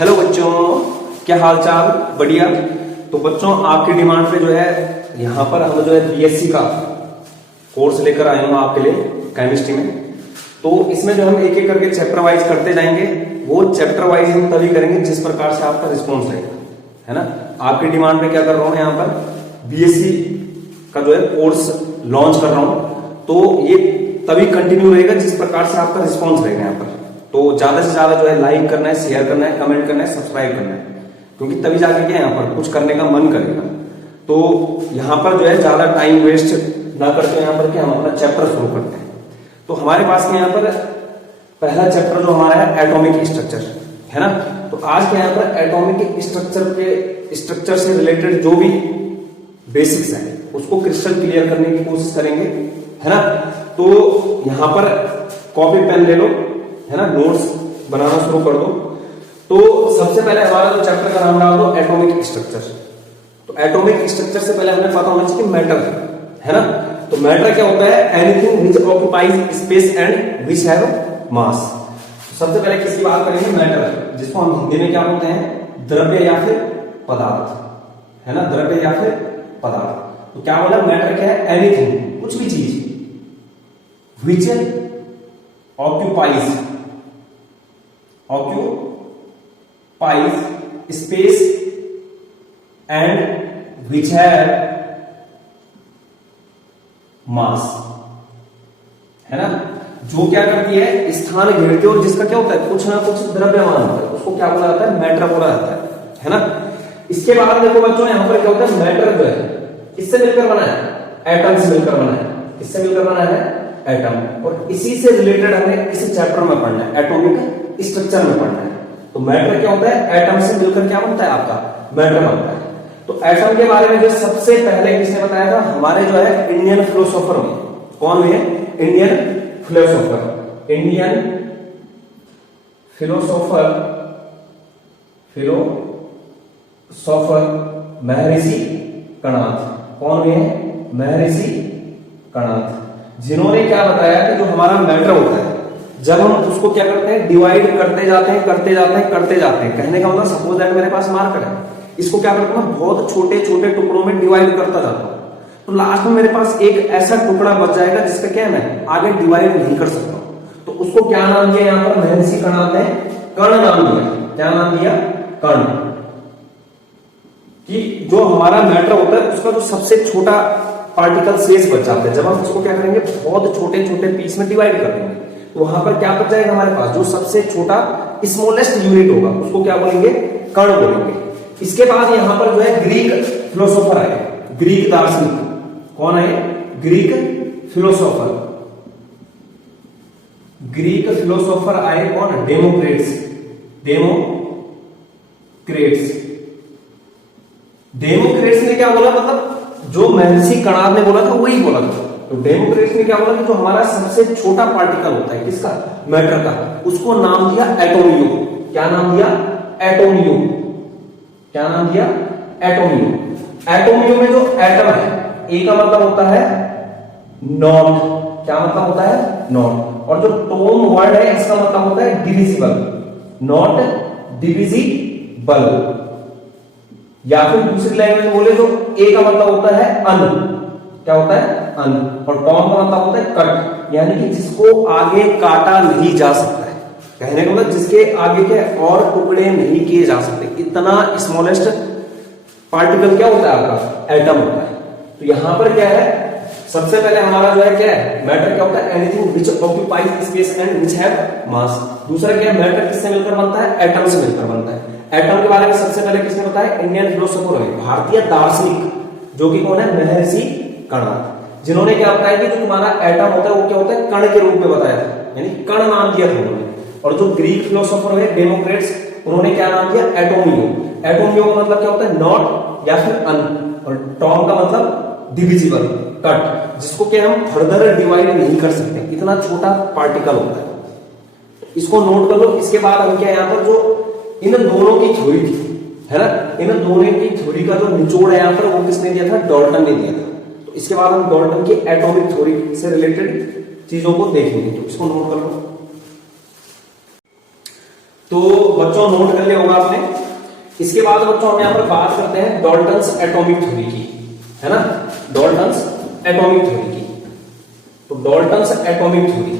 Hello बच्चों, क्या हाल चाल? बढ़िया। तो बच्चों, आपकी डिमांड पे जो है यहाँ पर हम जो है बीएससी का कोर्स लेकर आए हूँ आपके लिए केमिस्ट्री में। तो इसमें जो हम एक एक करके चैप्टर वाइज करते जाएंगे, वो चैप्टर वाइज हम तभी करेंगे जिस प्रकार से आपका रिस्पॉन्स रहेगा, है ना। आपकी डिमांड पे क्या कर रहा हूँ, यहाँ पर बीएससी का जो है कोर्स लॉन्च कर रहा हूँ। तो ये तभी कंटिन्यू रहेगा जिस प्रकार से आपका रिस्पॉन्स रहेगा यहाँ पर। तो ज्यादा से ज्यादा जो है लाइक करना है, शेयर करना है, कमेंट करना है, सब्सक्राइब करना है, क्योंकि तभी जाके क्या यहाँ पर कुछ करने का मन करेगा। तो यहाँ पर जो है ज्यादा टाइम वेस्ट ना करके यहाँ पर क्या हम अपना चैप्टर शुरू करते हैं। तो हमारे पास में यहाँ पर पहला चैप्टर जो हमारा है एटॉमिक स्ट्रक्चर, है ना। तो आज के यहाँ पर एटॉमिक स्ट्रक्चर से रिलेटेड जो भी बेसिक्स है उसको क्रिस्टल क्लियर करने की कोशिश करेंगे, है ना। तो यहाँ पर कॉपी पेन ले लो, है ना, नोट्स बनाना शुरू कर दो। तो सबसे पहले हमारा जो चैप्टर का नाम डाल दो एटॉमिक स्ट्रक्चर। तो एटॉमिक स्ट्रक्चर से पहले हमें पता होना चाहिए मैटर, है ना। तो मैटर क्या होता है? Anything which occupies space and which have मास। सबसे पहले किसकी बात करेंगे? मैटर, जिसको हम हिंदी में क्या बोलते हैं? द्रव्य या फिर पदार्थ, है ना, द्रव्य या फिर पदार्थ। तो क्या बोला? मैटर क्या है? एनीथिंग, कुछ भी चीज, which occupies space and which have mass, है ना। जो क्या करती है? स्थान घेरती है और जिसका क्या होता है? कुछ ना कुछ द्रव्यमान होता है, उसको क्या बोला जाता है? मैटर बोला जाता है ना। इसके बाद देखो बच्चों, यहां पर क्या होता है? मैटर जो है किससे मिलकर बना है? एटम से मिलकर बना है। किससे मिलकर बना है? एटम। और इसी से रिलेटेड हमें इसी चैप्टर में पढ़ना है, एटॉमिक स्ट्रक्चर में पढ़ना है। तो मैटर क्या होता है? एटम से मिलकर क्या बनता है? आपका मैटर बनता है। तो एटम के बारे में जो सबसे पहले किसने बताया था? हमारे जो है इंडियन फिलोसोफर में। कौन हुए? Indian philosopher. इंडियन फिलोसोफर महर्षि कणाद। कौन हुए? महर्षि कणाद, जिन्होंने क्या बताया कि जो हमारा मैटर होता है, जब हम उसको क्या करते हैं? डिवाइड करते जाते हैं, करते जाते हैं, करते जाते हैं। कहने का मतलब, सपोज दैट मेरे पास मार्कर है, इसको क्या करता हूं? बहुत छोटे छोटे टुकड़ों में डिवाइड करता जाता हूं। तो लास्ट में मेरे पास एक ऐसा टुकड़ा बच जाएगा जिसका क्या है, मैं आगे डिवाइड नहीं कर सकता हूं। तो उसको क्या नाम दिया? यहां पर महर्षि कणाद ने कर्ण नाम दिया। क्या नाम दिया? कर्ण। कि जो हमारा मैटर होता है उसका जो सबसे छोटा पार्टिकल शेष बच जाता है, जब हम उसको क्या करेंगे? बहुत छोटे छोटे पीस में डिवाइड कर देंगे, तो वहां पर क्या बच जाएगा हमारे पास? जो सबसे छोटा स्मॉलेस्ट यूनिट होगा उसको क्या बोलेंगे? कण बोलेंगे। इसके बाद यहां पर जो है ग्रीक फिलोसोफर आए, ग्रीक दार्शनिक। कौन है? Greek philosopher. ग्रीक फिलोसोफर आए कौन? डेमोक्रेट्स। डेमोक्रेट्स ने क्या बोला? मतलब जो महर्षि कणाद ने बोला था वही बोला था। तो डेमोक्रेट्स ने क्या बोला कि जो हमारा सबसे छोटा पार्टिकल होता है, किसका? मैटर का, उसको नाम दिया एटोमियो। क्या नाम दिया? एटोमियो। क्या नाम दिया? एटोमियो। एटोमियो में जो एटम है, ए का मतलब होता है नॉट। क्या मतलब होता है? नॉट। और जो टोम वर्ड है इसका मतलब होता है डिविजिबल, नॉट डिविजिबल। या फिर दूसरी लैंग्वेज बोले तो ए का मतलब होता है अन। क्या होता है? अन। और टॉम का मतलब होता है कट, यानी कि जिसको आगे काटा नहीं जा सकता है। कहने का मतलब जिसके आगे के और टुकड़े नहीं किए जा सकते, इतना स्मॉलेस्ट पार्टिकल क्या होता है? आपका एटम होता है। तो यहां पर क्या है? सबसे पहले हमारा जो है क्या है? मैटर क्या होता है? Anything which occupies space and which have मास। दूसरा क्या है? मैटर किससे मिलकर बनता है? एटम से मिलकर बनता है। एटम के बारे में सबसे पहले किसने बताया? इंडियन फिलोसोफर है, भारतीय दार्शनिक, जो कि कौन है? महर्षि कणाद, जिन्होंने क्या बताया कि जो तुम्हारा एटम होता है वो क्या होता है? कण के रूप में बताया था, यानी कण नाम दिया था उन्होंने। और जो ग्रीक फिलोसोफर है डेमोक्रेट्स, उन्होंने क्या नाम दिया? एटोमियो। एटोमियो का मतलब क्या होता है? नॉट या फिर अन। और टॉम का मतलब डिविजिबल, कट, जिसको क्या हम फर्दर डिवाइड नहीं कर सकते, इतना छोटा पार्टिकल होता है। इसको नोट कर लो। इसके बाद हम क्या, यहां पर जो इन दोनों की थ्योरी थी, है ना, इन दोनों की थ्योरी का जो निचोड़ है यहां पर, वो किसने दिया था? डाल्टन ने दिया था। तो इसके बाद हम डाल्टन की एटॉमिक थ्योरी से रिलेटेड चीजों को देखेंगे। तो इसको नोट कर लो। तो बच्चों नोट कर लिया होगा आपने। इसके बाद बच्चों हम यहाँ पर बात करते हैं डॉल्टन्स एटॉमिक थ्योरी की, है ना, डॉल्टन्स एटॉमिक थ्योरी की। तो डॉल्टन्स एटॉमिक थ्योरी,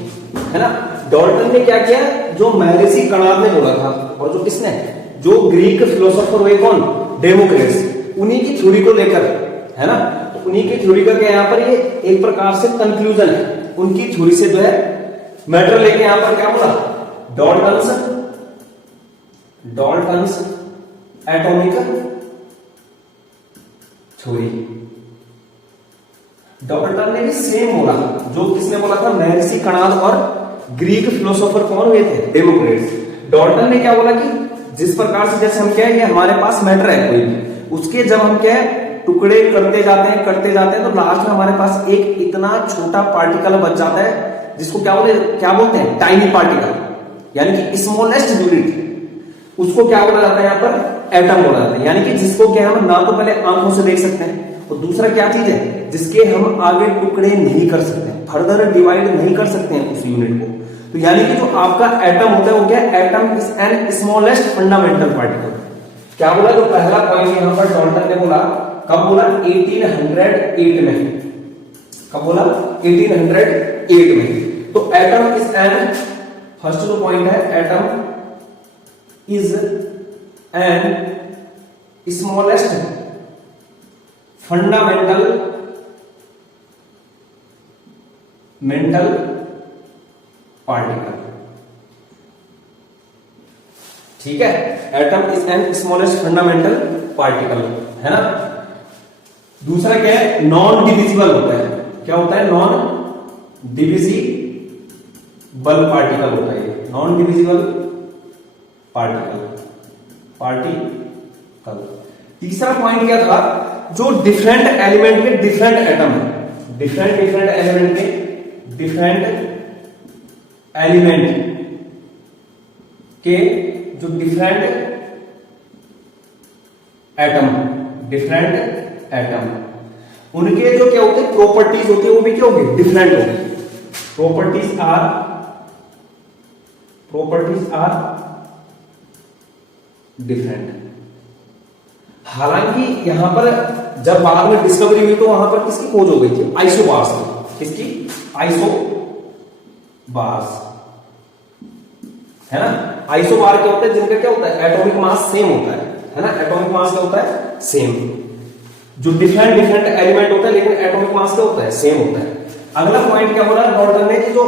है ना, डॉल्टन ने क्या किया, जो महर्षि कणाद ने बोला था और जो किसने, जो ग्रीक फिलोसोफर हुए कौन, डेमोक्रेट्स, उन्हीं की थ्योरी को लेकर, है ना, तो उन्हीं की थ्योरी का क्या यहाँ पर ये एक प्रकार से कंक्लूजन है, उनकी थ्योरी से जो है मैटर लेके यहां पर क्या बोला, डॉल्टन्स एटॉमिक थ्योरी। डॉल्टन ने भी सेम बोला जो किसने बोला था, महर्षि कणाद और ग्रीक फिलोसोफर कौन हुए थे, डेमोक्रेट्स। डॉल्टन ने क्या बोला कि जिस प्रकार से जैसे हम क्या है, ये हमारे पास मैटर है कोई भी, उसके जब हम क्या है टुकड़े करते जाते हैं तो लास्ट में हमारे पास एक इतना छोटा पार्टिकल बच जाता है जिसको क्या बोलते हैं, टाइनी पार्टिकल, यानी कि स्मॉलेस्ट यूनिट, उसको क्या बोला जाता है यहाँ पर, एटम बोला जाता है। यानी कि जिसको क्या हम ना तो पहले आंखों से देख सकते हैं और दूसरा क्या चीज है, जिसके हम आगे टुकड़े नहीं कर सकते, फर्दर डिवाइड नहीं कर सकते हैं उस यूनिट को। तो यानी कि जो आपका एटम होता है वो क्या है, atom is an smallest fundamental particle. क्या बोला, जो पहला पॉइंट यहाँ पर डॉल्टन ने बोला, कब बोला, 1808 में, कब बोला, 1808 में। तो एटम इज एन, फर्स्ट जो पॉइंट है, atom is an smallest fundamental mental particle, ठीक है, atom is an smallest fundamental particle, है ना। दूसरा क्या है, नॉन डिविजिबल होता है, क्या होता है, नॉन डिविजिबल पार्टिकल होता है, नॉन डिविजिबल पार्टिकल। तीसरा पॉइंट क्या था, जो डिफरेंट एलिमेंट के डिफरेंट एटम है, डिफरेंट एलिमेंट के डिफरेंट एलिमेंट के जो डिफरेंट एटम, उनके जो क्या होते हैं प्रॉपर्टीज होती है, वो भी क्या होगी, डिफरेंट होगी। Properties are different. हालांकि यहां पर जब बाद में डिस्कवरी हुई तो वहां पर किसकी खोज हो गई थी, आइसोबार्स की, किसकी, आइसोबार्स, है ना। आइसोबार क्या होता है, जिनका क्या होता है, एटॉमिक मास सेम होता है ना, एटॉमिक मास क्या होता है, सेम। जो डिफरेंट एलिमेंट होता है लेकिन एटॉमिक मास क्या होता है, सेम होता है। अगला पॉइंट क्या बोला डॉल्टन ने, कि जो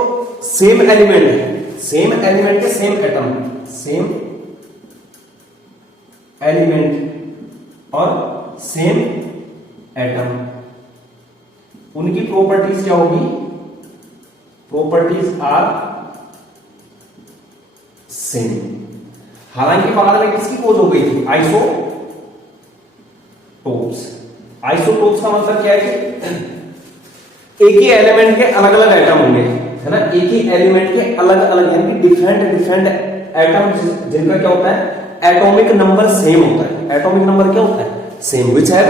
सेम एलिमेंट है, सेम एलिमेंट के सेम एटम, सेम एलिमेंट और सेम एटम, उनकी प्रॉपर्टीज क्या होगी, प्रॉपर्टीज आर सेम। हालांकि बाद में किसकी खोज हो गई थी, आइसोटोप्स का मतलब क्या है कि एक ही एलिमेंट के अलग अलग एटम होंगे, है ना, एक ही एलिमेंट के अलग अलग यानी कि डिफरेंट एटम, जिनका क्या होता है, एटॉमिक नंबर सेम होता है। एटॉमिक नंबर क्या होता है, सेम, विच है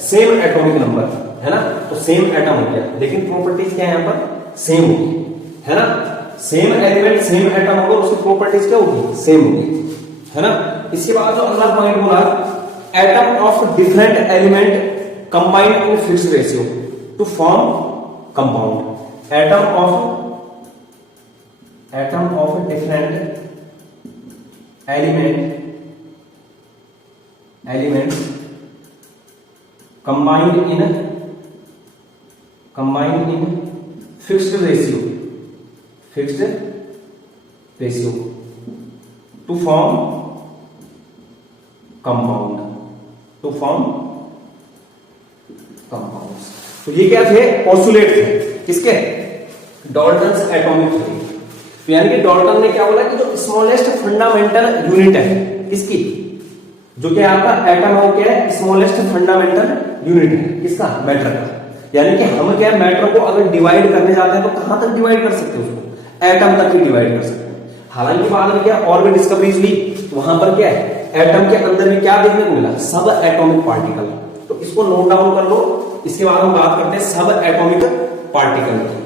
सेम एटॉमिक नंबर, है ना, तो सेम एटम हो गया, लेकिन प्रॉपर्टीज क्या है यहाँ पर, सेम होगी, है ना। सेम एलिमेंट सेम एटम होगा, उसकी प्रॉपर्टीज क्या होगी, सेम होगी, है ना। इसके बाद जो अगला पॉइंट बोला, atom of different element combined in fixed ratio two form compound. Atom of different elements combined in fixed ratio two form compounds. तो ये क्या थे, पोस्टुलेट थे, किसके, डॉल्टन्स एटॉमिक थ्योरी। तो यानी कि डॉल्टन ने क्या बोला कि जो स्मॉलेस्ट फंडामेंटल यूनिट है किसकी, जो कि आपका एटम हो, क्या है, स्मॉलेस्ट फंडामेंटल यूनिट है किसका, मैटर का। यानी कि हम क्या है, मैटर को अगर डिवाइड करने जाते हैं तो कहां तक डिवाइड कर सकते हैं, उसको एटम तक ही डिवाइड कर सकते हैं। हालांकि बाद में क्या और भी डिस्कवरीज हुई, तो वहां पर क्या है, एटम के अंदर में क्या देखने को मिला, सब एटॉमिक पार्टिकल। तो इसको नोट डाउन कर लो, इसके बाद हम बात करते हैं सब एटॉमिक पार्टिकल की।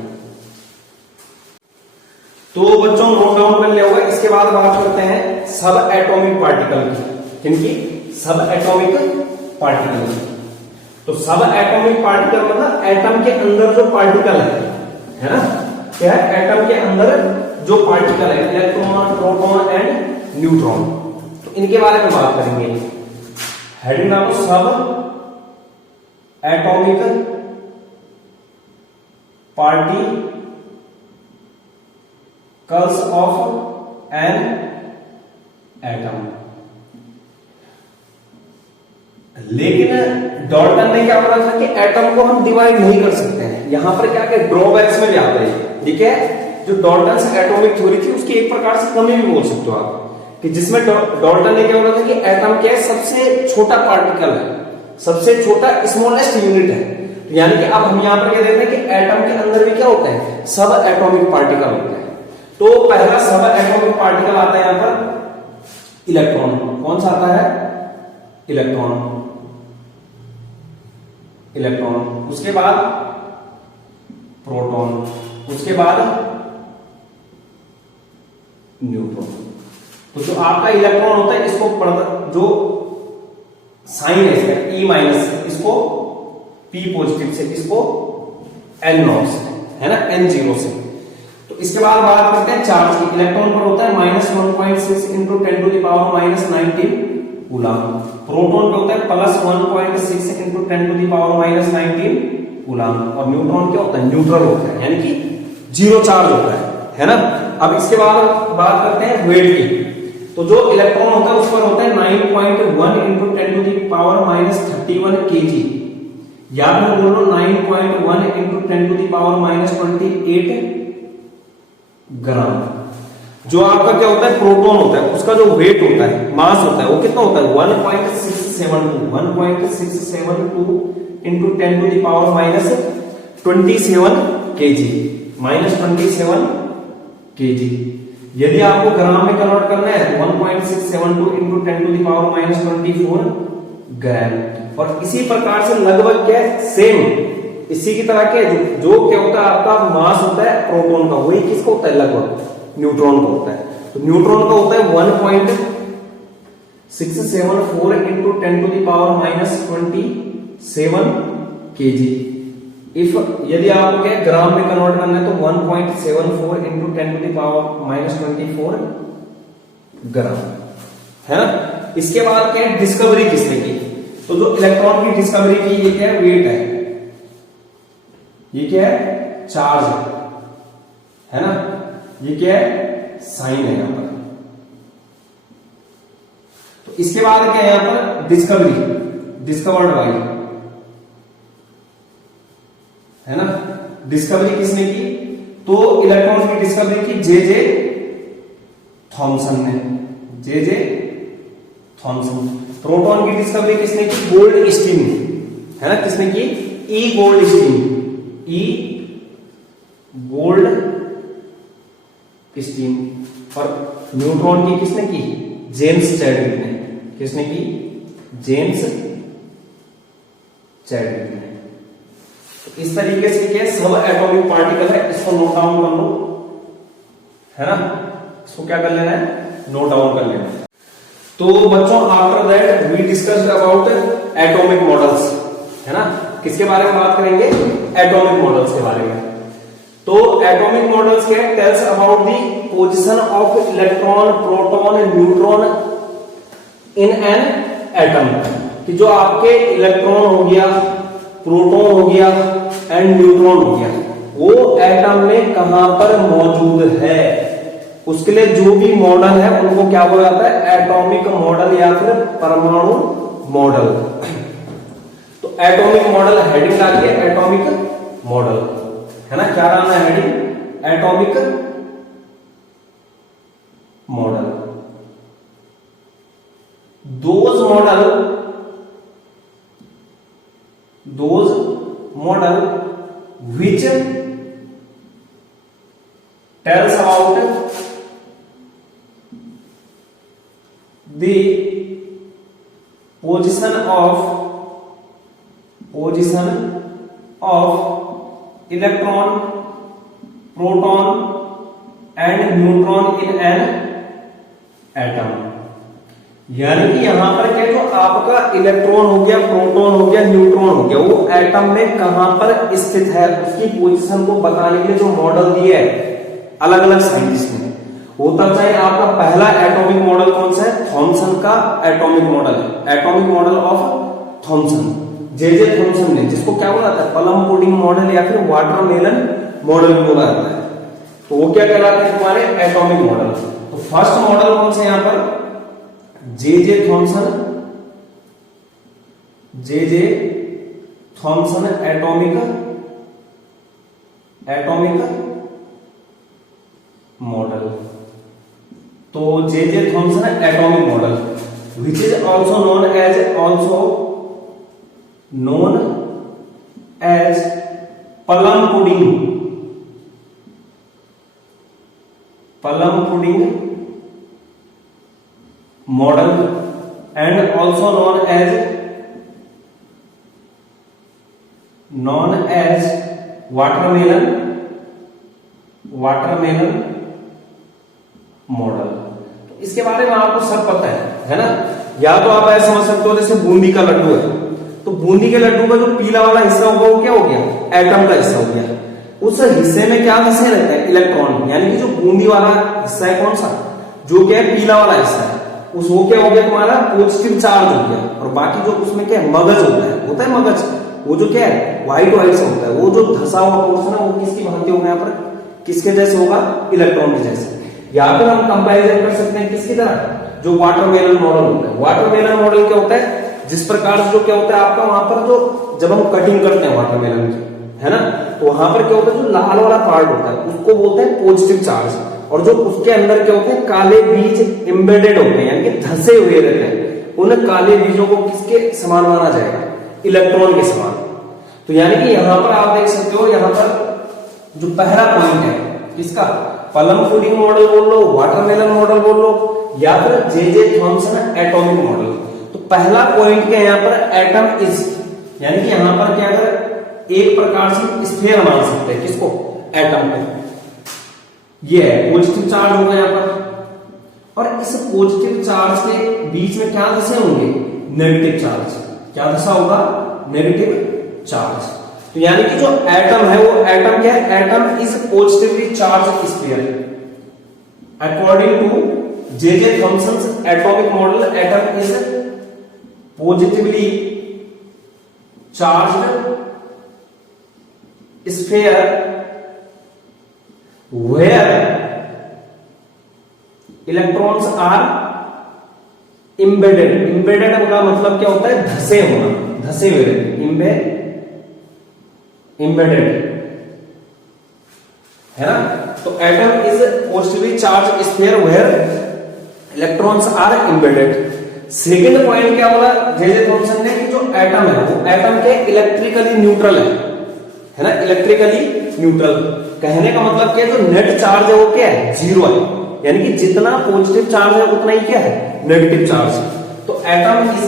तो बच्चों नोट डाउन कर लिया होगा। इसके बाद बात करते हैं सब एटॉमिक पार्टिकल की। किनकी? सब एटॉमिक पार्टिकल की। तो सब एटॉमिक पार्टिकल मतलब एटम के अंदर जो पार्टिकल है ना, क्या है? एटम के अंदर जो पार्टिकल है, इलेक्ट्रॉन, प्रोटॉन एंड न्यूट्रॉन। तो इनके बारे में बात करेंगे। हेडिंग डालो सब atomic particles of an atom. लेकिन डॉल्टन ने क्या बोला था कि एटम को हम डिवाइड नहीं कर सकते हैं। यहां पर क्या क्या ड्रॉबैक्स में भी आता है। ठीक है, जो डॉल्टन से एटॉमिक थ्योरी थी उसकी एक प्रकार से कमी भी बोल सकते हो आप, कि जिसमें डॉल्टन ने क्या बोला था कि एटम क्या है? सबसे छोटा पार्टिकल है, सबसे छोटा स्मॉलेस्ट यूनिट है। तो यानी कि अब हम यहां पर क्या देख रहे हैं कि एटम के अंदर भी क्या होता है? सब एटॉमिक पार्टिकल होता है। तो पहला सब एटॉमिक पार्टिकल आता है यहां पर इलेक्ट्रॉन। कौन सा आता है? इलेक्ट्रॉन। इलेक्ट्रॉन, उसके बाद प्रोटॉन, उसके बाद न्यूट्रॉन। तो जो आपका इलेक्ट्रॉन होता है इसको जो साइन है इसका E माइनस, इसको P पॉजिटिव से, इसको N नॉट से, है ना, N0 से। तो इसके बाद बात करते हैं चार्ज की। इलेक्ट्रॉन पर होता है -1.6 into 10 to the power -19 coulomb. Proton पे होता है +1.6 into 10 to the power -19 coulomb. और न्यूट्रॉन क्या होता है? न्यूट्रल होता है, यानी कि जीरो चार्ज होता है ना। अब इसके बाद बात करते हैं वेट की। तो जो इलेक्ट्रॉन होता है उस पर होता है 9.1 into 10 to the power -31 kg। या फिर बोलो 9.1 into 10 to the power -28 gram. जो आपका क्या होता है? प्रोटॉन होता है, उसका जो वेट होता है, मास होता है, वो कितना होता है? 1.672 into 10 to the power -27 kg, -27 kg। यदि आपको ग्राम में कन्वर्ट करना है तो 1.672 इंटू 10 टू द पावर -24 ग्राम। और इसी प्रकार से लगभग क्या है? सेम इसी की तरह के जो क्या होता है आपका मास होता है प्रोटॉन का, वही किसका होता है? लगभग न्यूट्रॉन का होता है। तो न्यूट्रॉन का होता है 1.674 into 10 to the power -27 kg। यदि आपको क्या ग्राम में कन्वर्ट करना है तो 1.74 इंटू 10 टू द पावर -24 ग्राम, है ना। इसके बाद क्या है? डिस्कवरी किसने की? तो जो इलेक्ट्रॉन की डिस्कवरी की, ये क्या है? वेट है। ये क्या है? चार्ज है ना। ये क्या है? साइन है यहां पर। तो इसके बाद क्या है यहां पर? डिस्कवरी, डिस्कवर्ड बाय, है ना। डिस्कवरी किसने की? तो इलेक्ट्रॉन की डिस्कवरी की जे थॉमसन ने, जे थॉमसन। प्रोटॉन की डिस्कवरी किसने की? गोल्ड स्टीन, है ना। किसने की? ई गोल्ड स्टीन, ई गोल्ड स्टीन। और न्यूट्रॉन की किसने की? जेम्स चैडविक ने। किसने की? जेम्स चैडविक ने। तो इस तरीके से क्या सब एटॉमिक पार्टिकल है, इसको नोट डाउन कर लो, है ना। इसको क्या कर लेना है? नोट डाउन कर लेना है। तो बच्चों after that we discussed about atomic models, है ना। किसके बारे में बात करेंगे? एटॉमिक मॉडल्स के बारे में। तो एटॉमिक मॉडल्स क्या है? Tells about the position of electron, proton, neutron in an atom. कि जो आपके इलेक्ट्रॉन हो गया, प्रोटॉन हो गया एंड न्यूट्रॉन हो गया, वो एटम में कहां पर मौजूद है, उसके लिए जो भी मॉडल है उनको क्या बोला जाता है? एटॉमिक मॉडल या फिर परमाणु मॉडल। तो एटॉमिक मॉडल हेडिंग डालिए एटॉमिक मॉडल, है ना। क्या नाम है heading? Atomic model. Those model which tells about the position of electron, proton and neutron in an atom. यानी कि यहां पर क्या, जो आपका इलेक्ट्रॉन हो गया, प्रोटॉन हो गया, न्यूट्रॉन हो गया, वो एटम में कहां पर स्थित है उसकी पोजीशन को बताने के लिए जो मॉडल दिया है अलग अलग साइंटिस्ट ने, होता चाहे आपका पहला एटॉमिक मॉडल कौन सा है, थॉमसन का एटॉमिक मॉडल है, atomic model of Thomson, J Thomson ने, जिसको क्या बोला जाता है, प्लम पुडिंग मॉडल या फिर वाटरमेलन मॉडल भी बोला जाता है। तो वो क्या कहलाते हैं तुम्हारे एटॉमिक मॉडल। तो फर्स्ट मॉडल कौन सा यहां पर, जे थॉमसन एटॉमिक मॉडल। तो J Thomson atomic model which is also known as plum pudding model and also known as watermelon model. तो इसके बारे में आपको सब पता है ना। या तो आप ऐसा समझ सकते हो जैसे बूंदी का लड्डू है, तो बूंदी के लड्डू का जो पीला वाला हिस्सा होगा वो क्या हो गया, एटम का हिस्सा हो गया। उस हिस्से में क्या फंसे रहते हैं, इलेक्ट्रॉन। यानी कि जो बूंदी वाला हिस्सा है कौन सा, जो क्या है पीला वाला हिस्सा है, उस वो क्या हो गया तुम्हारा पॉजिटिव चार्ज हो गया। और बाकी जो उसमें क्या है मगज होता है मगज, वो जो क्या है व्हाइट से होता है, वो जो धसा हुआ पोर्शन है वो किसकी भांति होगा, यहाँ पर किसके जैसे होगा, इलेक्ट्रॉन के जैसे। या फिर हम कंपैरिजन कर सकते हैं किसकी तरह, जो वाटरमेलन मॉडल होता है। वाटरमेलन मॉडल क्या होता है, जिस प्रकार से जो क्या होता है आपका वहां पर जो जब हम कटिंग करते हैं वाटरमेलन की, है ना, तो वहां पर क्या होता है जो लाल वाला पार्ट होता है उसको बोलते हैं पॉजिटिव चार्ज, और जो उसके अंदर क्या होते हैं काले बीज एम्बेडेड होते हैं, यानी कि धसे हुए रहते हैं। उन काले बीजों को किसके समान माना जाएगा, इलेक्ट्रॉन के समान। तो यानी कि यहां पर आप देख सकते हो, यहां पर जो पहला पॉइंट है किसका, प्लम पुडिंग मॉडल बोल लो, वाटरमेलन मॉडल बोल लो, या फिर जे थॉमसन एटॉमिक मॉडल। तो पहला पॉइंट क्या है यहाँ पर, एटम इज, यानी कि यहां पर क्या अगर एक प्रकार से स्फीयर मान सकते हैं किसको, एटम को। ये है पॉजिटिव चार्ज होगा यहाँ पर, और इस पॉजिटिव चार्ज के बीच में क्या दशा होंगे, नेगेटिव चार्ज। क्या दशा होगा, नेगेटिव चार्ज। तो यानी कि जो एटम है वो एटम क्या है, atom is positively charge sphere. According to J Thomson atomic model, atom is positively charged sphere where electrons are embedded। embedded का मतलब क्या होता है, धसे होना, धसे हुए, embedded, है ना। तो atom is positively charge sphere where electrons are embedded। Second point क्या बोला जे थॉमसन ने, कि जो एटम है वो एटम के इलेक्ट्रिकली न्यूट्रल है ना, इलेक्ट्रिकली न्यूट्रल। कहने का मतलब क्या है, जो नेट चार्ज है वो क्या है, जीरो है। यानी कि जितना पॉजिटिव चार्ज है उतना ही क्या है, नेगेटिव चार्ज। तो atom is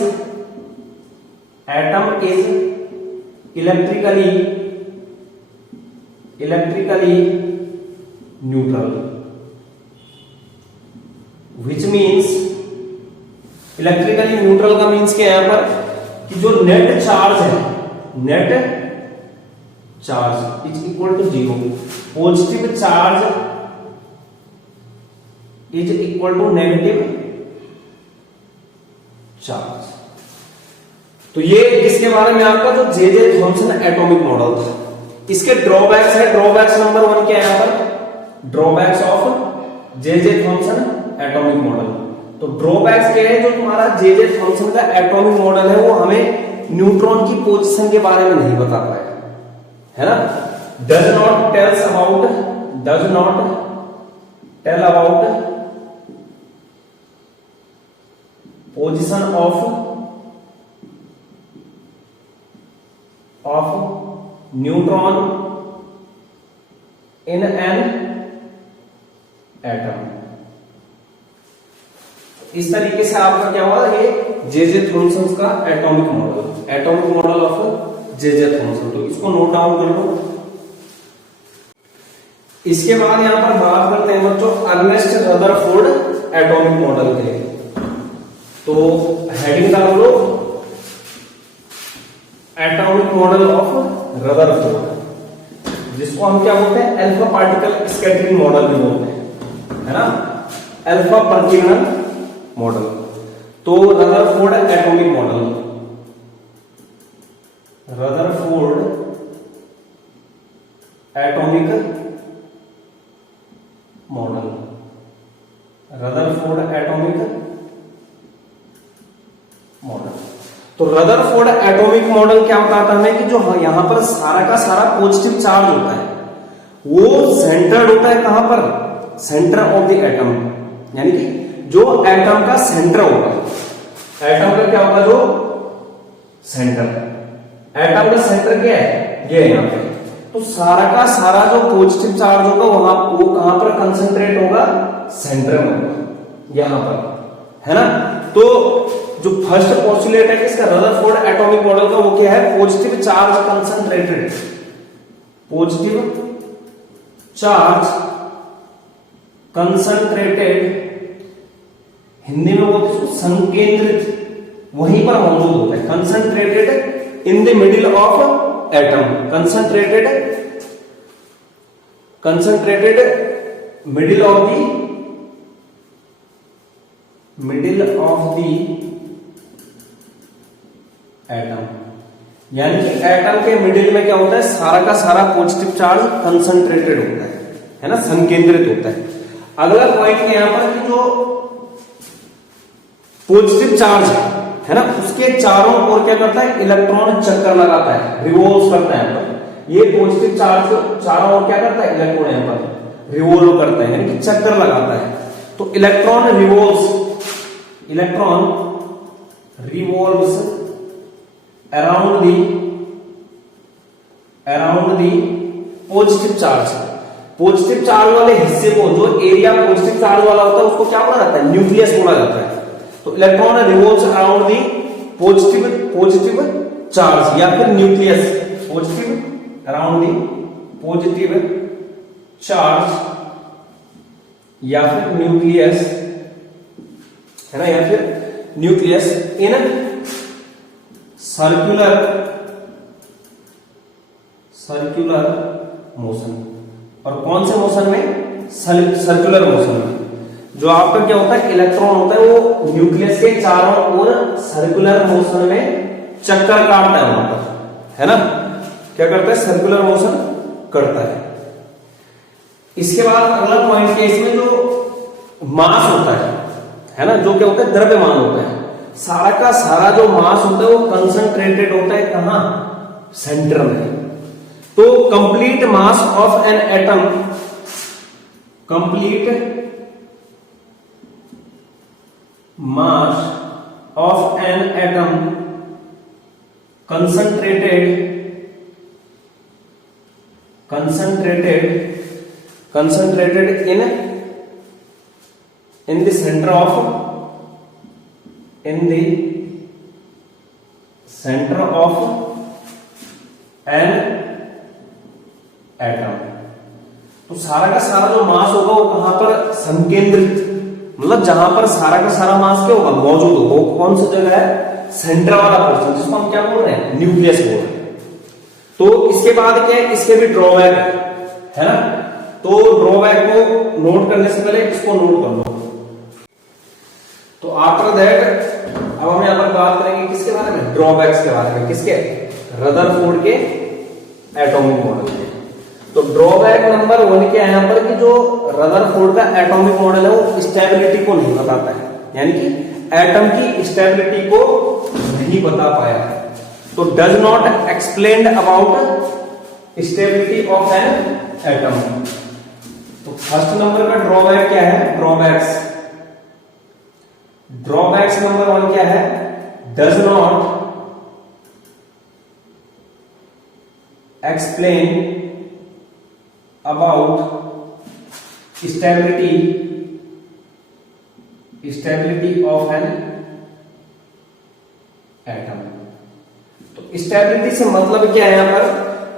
electrically neutral, which means, electrically neutral का मीन्स क्या है यहाँ पर, कि जो नेट चार्ज है, net charge is equal to zero, positive charge is equal to negative charge. तो ये किसके बारे में आपका जो जे थॉमसन एटॉमिक मॉडल था। इसके ड्रॉबैक्स है, ड्रॉबैक्स नंबर 1 क्या है यहाँ पर, drawbacks of J Thomson atomic model. तो ड्रॉबैक्स क्या है, जो तुम्हारा जे थॉमसन का एटॉमिक मॉडल है वो हमें न्यूट्रॉन की पोजीशन के बारे में नहीं बता पाएगा, है ना। does not tell about position of neutron in an atom। इस तरीके से आपका क्या हुआ, ये जे थॉमसन का atomic model of J Thomson. तो इसको नोट डाउन कर लो। इसके बाद यहां पर बात करते हैं बच्चों अर्नेस्ट रदरफोर्ड एटॉमिक मॉडल के लिए। तो हेडिंग डाल लो एटॉमिक मॉडल ऑफ रदरफोर्ड, जिसको हम क्या बोलते हैं अल्फा पार्टिकल स्कैटरिंग मॉडल भी बोलते हैं, है ना, अल्फा प्रकीर्णन मॉडल। तो Rutherford atomic model, Rutherford atomic model, Rutherford atomic model. तो रदरफोर्ड एटॉमिक मॉडल क्या बताता है कि जो यहां पर सारा का सारा पॉजिटिव चार्ज होता है वो सेंटर्ड होता है कहां पर, सेंटर ऑफ द एटम, यानी कि जो एटम का सेंटर होगा, एटम का क्या होगा जो सेंटर, एटम का सेंटर क्या है ये है यहां पे। तो सारा का सारा जो पॉजिटिव चार्ज होगा वहां वो कहां पर कंसंट्रेट होगा, सेंटर में होगा यहां पर, है ना। तो जो फर्स्ट पोस्टुलेट है किसका, रदरफोर्ड एटॉमिक मॉडल का, वो क्या है positive charge concentrated, positive charge concentrated, Hindi में बोलते हैं संकेंद्रित, वहीं पर मौजूद होता है, concentrated in the middle of atom, concentrated middle of the atom, यानी कि एटम के मिडिल में क्या होता है, सारा का सारा पॉजिटिव चार्ज कंसंट्रेटेड होता है ना, संकेंद्रित होता है। अगला पॉइंट है यहां पर कि जो पॉजिटिव चार्ज है ना, उसके चारों ओर क्या करता है, इलेक्ट्रॉन चक्कर लगाता है, रिवॉल्व करता है यहां पर। ये पॉजिटिव चार्ज चारों ओर क्या करता है, इलेक्ट्रॉन यहां पर रिवॉल्व करता है, यानी कि चक्कर लगाता है। तो electron revolves around the positive charge, positive charge वाले हिस्से को, जो एरिया पॉजिटिव चार्ज वाला होता है उसको क्या बोला जाता है, न्यूक्लियस बोला जाता है। तो electron revolves around the positive charge या फिर nucleus, positive around the positive charge या फिर न्यूक्लियस, है ना, या फिर न्यूक्लियस इन सर्कुलर मोशन। और कौन से मोशन में, सर्कुलर मोशन में। जो आपका क्या होता है, इलेक्ट्रॉन होता है वो न्यूक्लियस के चारों ओर सर्कुलर मोशन में चक्कर काटता है वहां पर, है ना, क्या करता है, सर्कुलर मोशन करता है। इसके बाद अगला पॉइंट क्या, इसमें जो मास होता है ना, जो क्या होता है द्रव्यमान होता है, सारा का सारा जो मास होता है वो कंसंट्रेटेड होता है कहां, सेंटर में। तो complete mass of an atom, complete mass of an atom concentrated in the center of an atom. तो सारा का सारा जो मास होगा वो कहां पर संकेंद्रित, मतलब जहां पर सारा का सारा मास क्या होगा, मौजूद होगा, वो कौन सी जगह है, सेंटर वाला पोर्शन, जिसको हम क्या बोल रहे हैं, न्यूक्लियस बोल रहे हैं। तो इसके बाद क्या है, इसके भी ड्रॉबैक है ना। तो ड्रॉबैक को नोट करने से पहले इसको नोट कर लो। तो आफ्टर दैट अब हम यहां पर बात करेंगे किसके बारे में, ड्रॉबैक्स के बारे में, किसके, रदरफोर्ड के एटॉमिक मॉडल के। तो ड्रॉबैक नंबर 1 क्या है यहां पर कि जो रदरफोर्ड का एटॉमिक मॉडल है वो स्टेबिलिटी को नहीं बताता है, यानी कि एटम की स्टेबिलिटी को नहीं बता पाया है। तो does not explain about stability of an atom. तो फर्स्ट नंबर का ड्रॉबैक क्या है, ड्रॉबैक्स नंबर 1 क्या है, does not explain about stability of an atom. तो स्टेबिलिटी से मतलब क्या है यहां पर,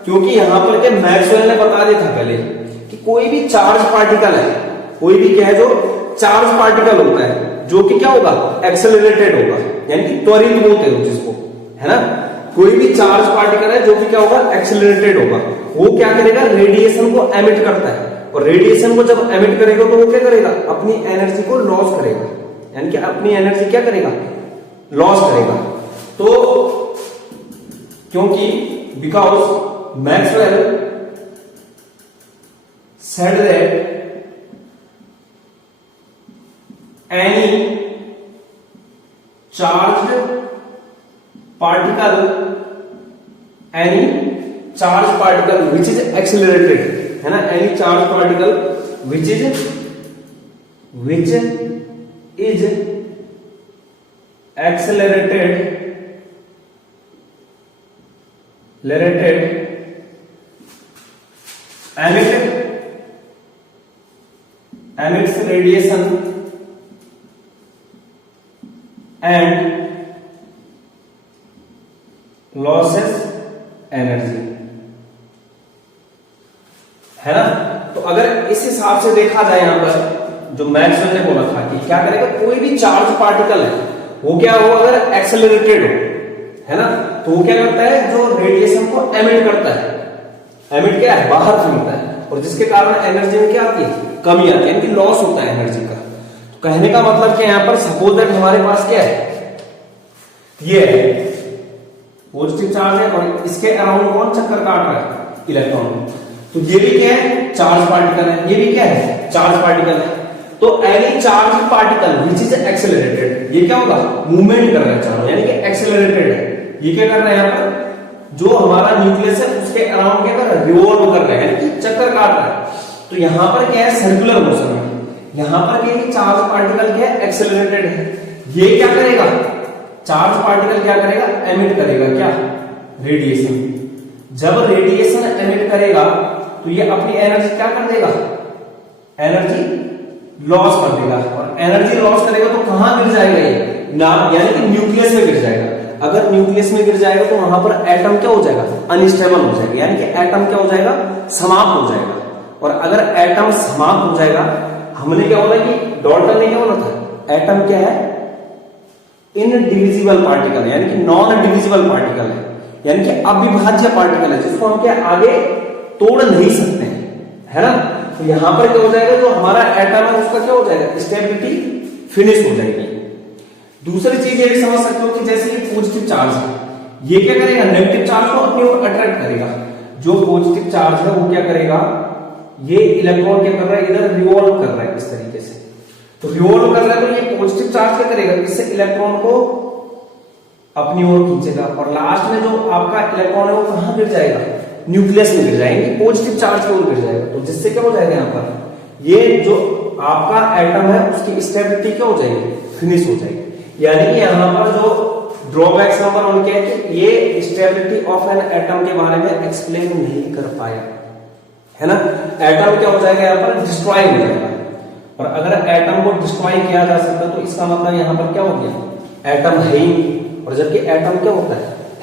क्योंकि यहां पर क्या मैक्सवेल ने बता दिया था पहले कि कोई भी चार्ज पार्टिकल है, कोई भी क्या है जो चार्ज पार्टिकल होता है, जो कि क्या होगा, एक्सेलरेटेड होगा, यानी कि त्वरित बोलते हैं जिसको, है ना। कोई भी चार्ज पार्टिकल है जो कि क्या होगा, एक्सेलरेटेड होगा, वो क्या करेगा, रेडिएशन को एमिट करता है, और रेडिएशन को जब एमिट करेगा तो वो क्या करेगा, अपनी एनर्जी को लॉस करेगा, यानी कि अपनी एनर्जी क्या करेगा, लॉस करेगा। तो क्योंकि because Maxwell said that any charged particle which is accelerated, है ना, any charge particle which is accelerated emits radiation and losses energy, है ना। तो अगर इस हिसाब से देखा जाए यहां पर जो मैक्सवेल ने बोला था कि क्या करेगा, कोई भी चार्ज पार्टिकल है वो क्या हो, अगर एक्सेलरेटेड हो, है ना, तो वो क्या करता है, जो रेडिएशन को एमिट करता है, एमिट क्या है, बाहर फेंकता है, और जिसके कारण एनर्जी में क्या आती है, कमी आती है, यानी कि लॉस होता है एनर्जी का। तो कहने का मतलब कि यहां पर सपोज दैट हमारे पास क्या है, ये है पॉजिटिव चार्ज है, और इसके अराउंड कौन चक्कर काट रहा है, इलेक्ट्रॉन। तो ये भी क्या है, चार्ज पार्टिकल है, ये भी क्या है, चार्ज पार्टिकल है। तो any charge particle which is accelerated, ये क्या होगा, मूवमेंट कर रहा है चार्ज, यानी कि एक्सेलरेटेड है। ये क्या कर रहा है, यहाँ पर जो हमारा न्यूक्लियस है उसके अराउंड क्या कर रहा है, रिवॉल्व कर रहा है, यानी कि चक्कर काट रहा है। तो यहां पर क्या है, सर्कुलर मोशन है। यहां पर क्या है, चार्ज पार्टिकल क्या है, एक्सेलरेटेड है। ये क्या करेगा, चार्ज पार्टिकल क्या करेगा, एमिट करेगा क्या, रेडिएशन। जब रेडिएशन एमिट करेगा तो ये अपनी एनर्जी क्या कर देगा, एनर्जी लॉस कर देगा, और एनर्जी लॉस करेगा तो कहां गिर जाएगा ये ना, यानी कि न्यूक्लियस में गिर जाएगा। अगर न्यूक्लियस में गिर जाएगा तो वहां पर एटम क्या हो जाएगा, अनस्टेबल हो जाएगा, यानी कि एटम क्या हो जाएगा, समाप्त हो जाएगा। और अगर एटम समाप्त हो जाएगा, हमने क्या बोला कि डॉल्टन ने क्या बोला था, एटम क्या है, इनडिविजिबल पार्टिकल, यानी कि नॉन डिविजिबल पार्टिकल है, यानी कि अविभाज्य पार्टिकल है, जिसको हम क्या आगे तोड़ नहीं सकते हैं, है ना। तो यहां पर क्या हो जाएगा, जो हमारा एटम है उसका क्या हो जाएगा, स्टेबिलिटी फिनिश हो जाएगी। दूसरी चीज ये भी समझ सकते हो कि जैसे ये पॉजिटिव चार्ज है, ये क्या करेगा, नेगेटिव चार्ज को अपनी ओर अट्रैक्ट करेगा। जो पॉजिटिव चार्ज है वो क्या करेगा, ये इलेक्ट्रॉन क्या कर रहा है, इधर रिवॉल्व कर रहा है इस तरीके से। तो रिवॉल्व कर रहा है तो ये पॉजिटिव चार्ज क्या करेगा, इससे इलेक्ट्रॉन को अपनी ओर खींचेगा, और लास्ट में जो आपका इलेक्ट्रॉन है वो कहां गिर जाएगा, न्यूक्लियस में गिर जाएंगे, पॉजिटिव चार्ज की ओर गिर जाएगा। तो जिससे क्या हो जाएगा, यहां पर ये जो आपका एटम है उसकी स्टेबिलिटी क्या हो जाएगी, फिनिश हो जाएगी। यानी कि यहां पर जो ड्रॉबैक्स नंबर 1 क्या है कि ये स्टेबिलिटी ऑफ एन एटम के बारे में एक्सप्लेन नहीं कर पाया, है ना। एटम क्या हो जाएगा, यहाँ पर डिस्ट्रॉय हो जाएगा। और अगर एटम को डिस्ट्रॉय किया जा सकता तो इसका मतलब यहाँ पर क्या हो गया, एटम है ही नहीं। और जबकि एटम क्या होता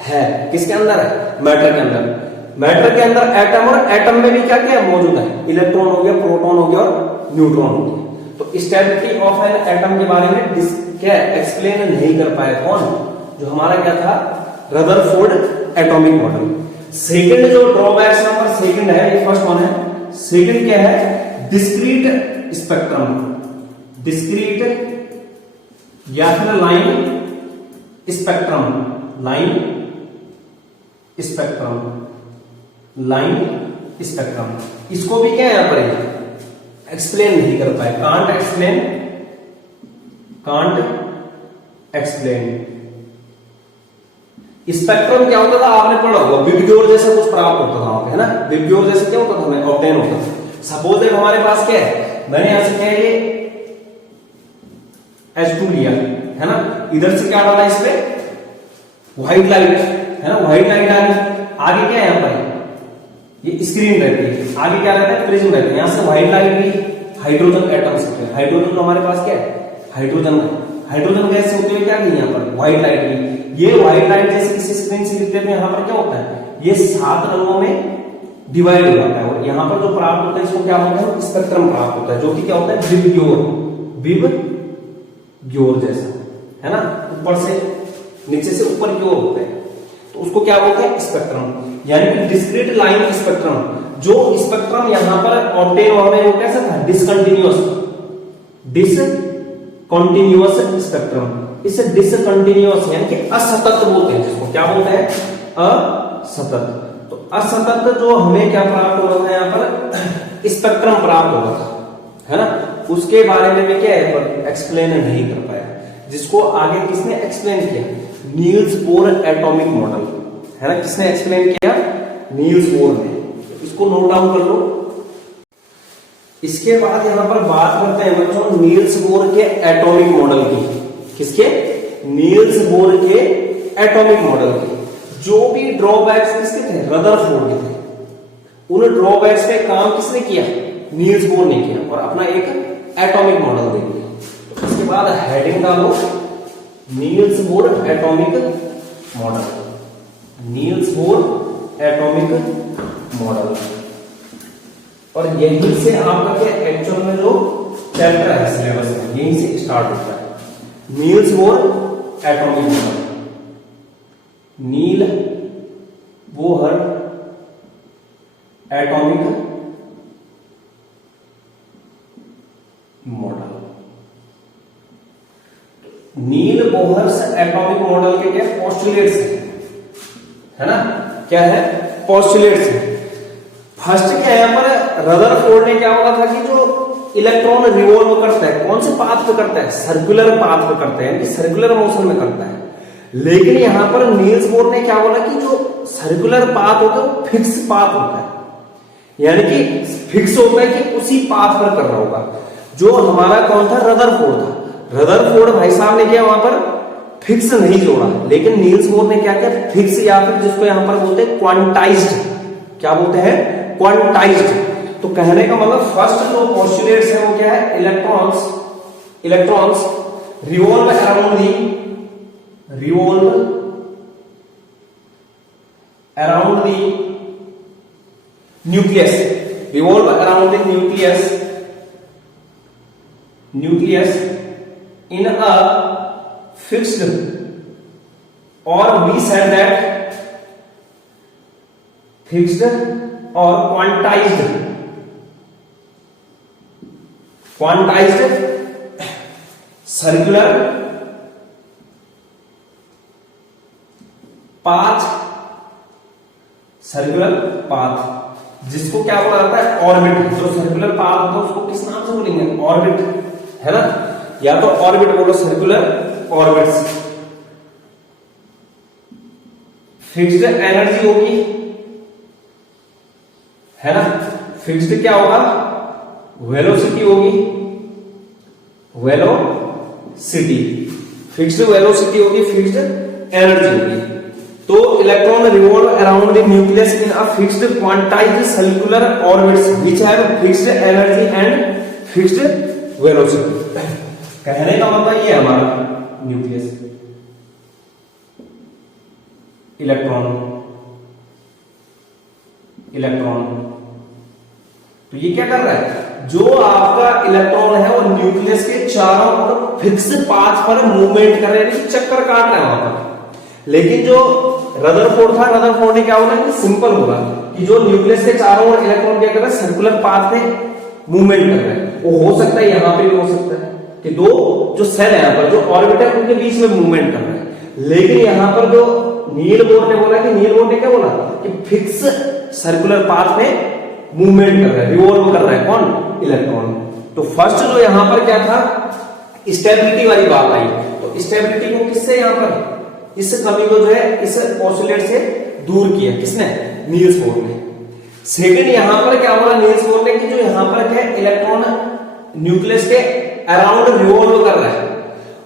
है किसके अंदर है, मैटर के अंदर। मैटर के अंदर एटम, और एटम में भी क्या क्या मौजूद है, इलेक्ट्रॉन हो गया, प्रोटॉन हो गया और न्यूट्रॉन हो गया। तो स्टेबिलिटी ऑफ एन एटम के बारे में क्या एक्सप्लेन नहीं कर पाया कौन, जो हमारा क्या था, रदरफोर्ड एटॉमिक मॉडल। सेकंड जो ड्रॉबैक्स नंबर सेकंड है, ये फर्स्ट वन है। सेकंड क्या है, डिस्क्रीट स्पेक्ट्रम, डिस्क्रीट या फिर line spectrum, line spectrum, line spectrum. इसको भी क्या है यहां पर एक्सप्लेन नहीं कर पाए, can't explain, can't explain. Spectrum क्या होता था, आपने पढ़ा होगा, विबग्योर जैसा कुछ प्राप्त होता था, है ना। विबग्योर जैसे क्या होता था, हमें ऑब्टेन होता था। सपोज दैट हमारे पास क्या है, मैंने यहां से क्या है, ये H2 लिया, है ना। इधर से क्या डाला, इस पे व्हाइट लाइट, है ना, व्हाइट लाइट आ गई। आगे क्या है, यहां पर ये स्क्रीन रहती है, आगे क्या रहता है, प्रिज्म रहता है। यहां से व्हाइट लाइट भी हाइड्रोजन एटम्स होते हैं। हाइड्रोजन तो हमारे पास क्या है, हाइड्रोजन गैस से होते हुए क्या गई यहाँ पर, व्हाइट लाइट भी। ये व्हाइट लाइट जैसे इस स्क्रीन से दिखते हैं, यहाँ पर क्या होता है, ये 7 रंगों में डिवाइड हो जाता है। और है, यहाँ पर जो प्राप्त होता है इसको क्या होता है, स्पेक्ट्रम प्राप्त होता है, जो कि क्या होता है, विबग्योर जैसा, है ना, ऊपर से नीचे से ऊपर की ओर होता है, तो उसको क्या बोलते हैं, स्पेक्ट्रम, यानी कि डिस्क्रीट लाइन स्पेक्ट्रम। जो स्पेक्ट्रम यहाँ पर ऑब्टेन हुआ है वो कैसा था, डिसकंटिन्यूअस स्पेक्ट्रम। इसे डिसकंटिन्यूअस यानी कि असतत बोलते हैं, जिसको क्या बोलते हैं, असतत। तो असतत जो हमें क्या प्राप्त हो रहा था, यहाँ पर स्पेक्ट्रम प्राप्त हो रहा था, है ना, उसके बारे में मैं क्या एक्सप्लेन नहीं कर पाया, जिसको आगे किसने एक्सप्लेन किया, नील्स बोर एटॉमिक मॉडल, है ना, किसने एक्सप्लेन किया, नील्स बोर ने। इसको नोट डाउन कर लो। इसके बाद यहां पर बात करते हैं बच्चों नील्स बोर के एटॉमिक मॉडल की। किसके, नील्स बोर के एटॉमिक मॉडल की। जो भी ड्रॉबैक्स किसके थे, रदरफोर्ड के थे, उन ड्रॉबैक्स पे काम किसने किया, नील्स बोर ने किया, और अपना एक एटॉमिक मॉडल दे दिया। तो इसके बाद हेडिंग डालो, Niels Bohr atomic model, Niels Bohr atomic model. और यहीं से आपका क्या एक्चुअल में जो चैप्टर है सिलेबस में, यहीं से स्टार्ट होता है, नील्स बोर एटॉमिक मॉडल, नील बोहर एटॉमिक मॉडल। नील बोहर्स एटॉमिक मॉडल के क्या पोस्टुलेट्स है ना, क्या है, पोस्टुलेट्स है। फर्स्ट क्या है, यहाँ पर रदरफोर्ड ने क्या बोला था कि जो इलेक्ट्रॉन रिवॉल्व करता है, कौन से पाथ पे करता है, सर्कुलर पाथ पे करता है, यानी कि सर्कुलर मोशन में करता है। लेकिन यहां पर नील्स बोर ने क्या बोला कि जो सर्कुलर पाथ होता है वो फिक्स पाथ होता है, यानी कि फिक्स होता है कि उसी पाथ पर कर रहा होगा। जो हमारा कौन था, रदरफोर्ड था। रदरफोर्ड भाई साहब ने क्या वहां पर फिक्स नहीं जोड़ा, लेकिन नील्स बोर ने क्या किया, फिक्स, या फिर जिसको यहां पर बोलते हैं क्वांटाइज्ड, क्या बोलते हैं, क्वांटाइज्ड। तो कहने का मतलब फर्स्ट जो पोस्टुलेट्स है वो क्या है, electrons revolve around the nucleus, revolve around the nucleus in a fixed, or we said that fixed or quantized circular path, जिसको क्या बोला जाता है, ऑर्बिट। जो सर्कुलर पाथ होता है उसको किस नाम से बोलेंगे, ऑर्बिट, है ना, या तो ऑर्बिट बोलो, सर्कुलर ऑर्बिट्स। फिक्स्ड एनर्जी होगी, है ना, फिक्स्ड क्या होगा, वेलोसिटी होगी, वेलोसिटी, फिक्स्ड वेलोसिटी होगी, फिक्स्ड एनर्जी होगी। तो electron revolve around the nucleus in a fixed quantized circular orbits which have fixed energy and fixed velocity. कहने का मतलब ये है हमारा न्यूक्लियस, इलेक्ट्रॉन, तो ये क्या कर रहा है, जो आपका इलेक्ट्रॉन है वो न्यूक्लियस के चारों ओर फिक्स पाथ पर मूवमेंट कर रहे हैं, चक्कर काट रहे हैं वहां पर। लेकिन जो रदरफोर्ड ने क्या बोला कि सिंपल बोला कि जो न्यूक्लियस के चारों ओर इलेक्ट्रॉन क्या कर रहा है, सर्कुलर पाथ में मूवमेंट कर रहे हैं। वो हो सकता है यहां पे भी हो सकता है कि दो जो सेल है, यहाँ पर जो ऑर्बिट है उनके बीच में मूवमेंट कर रहा है। लेकिन यहां पर जो नील बोर ने बोला कि नील बोर ने क्या बोला कि फिक्स सर्कुलर पाथ में मूवमेंट कर रहा है, रिवॉल्व कर रहा है, कौन, इलेक्ट्रॉन। तो फर्स्ट जो यहां पर क्या था, स्टेबिलिटी वाली बात आई। तो स्टेबिलिटी को किससे यहां पर इस कमी को जो है इस ऑसिलेट से दूर किया, किसने, नील्स बोर ने। सेकंड यहां पर क्या बोला नील्स बोर ने कि जो यहां पर क्या इलेक्ट्रॉन न्यूक्लियस के अराउंड रिवॉल्व कर रहा है,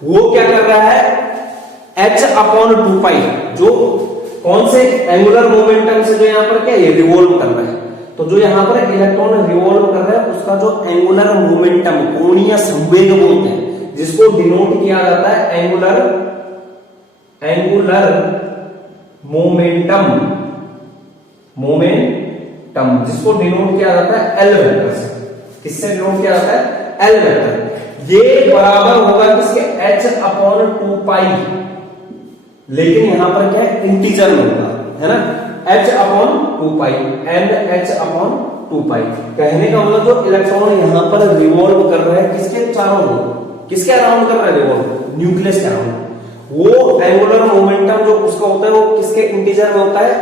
वो क्या कर रहा है, h/2π, जो कौन से एंगुलर मोमेंटम से जो यहां पर क्या ये रिवॉल्व कर रहा है। तो जो यहां पर इलेक्ट्रॉन रिवॉल्व कर रहा है उसका जो एंगुलर मोमेंटम, कोणीय संवेग बोलते हैं, जिसको डिनोट किया जाता है एंगुलर मोमेंटम मोमेंटम, जिसको डिनोट किया जाता है एल वेक्टर से। किससे डिनोट किया जाता है? L vector. ये बराबर होगा किसके? h अपॉन 2 लेकिन यहां पर क्या है? इंटीजर में होगा, है ना? h upon 2 and h upon 2 कहने का मतलब जो इलेक्ट्रॉन यहां पर रिवॉल्व कर रहा है किसके चारों ओर? किसके अराउंड कर रहा है रिवॉल्व? न्यूक्लियस के अराउंड। वो एंगुलर मोमेंटम जो उसका होता है वो किसके इंटीजर में होता है?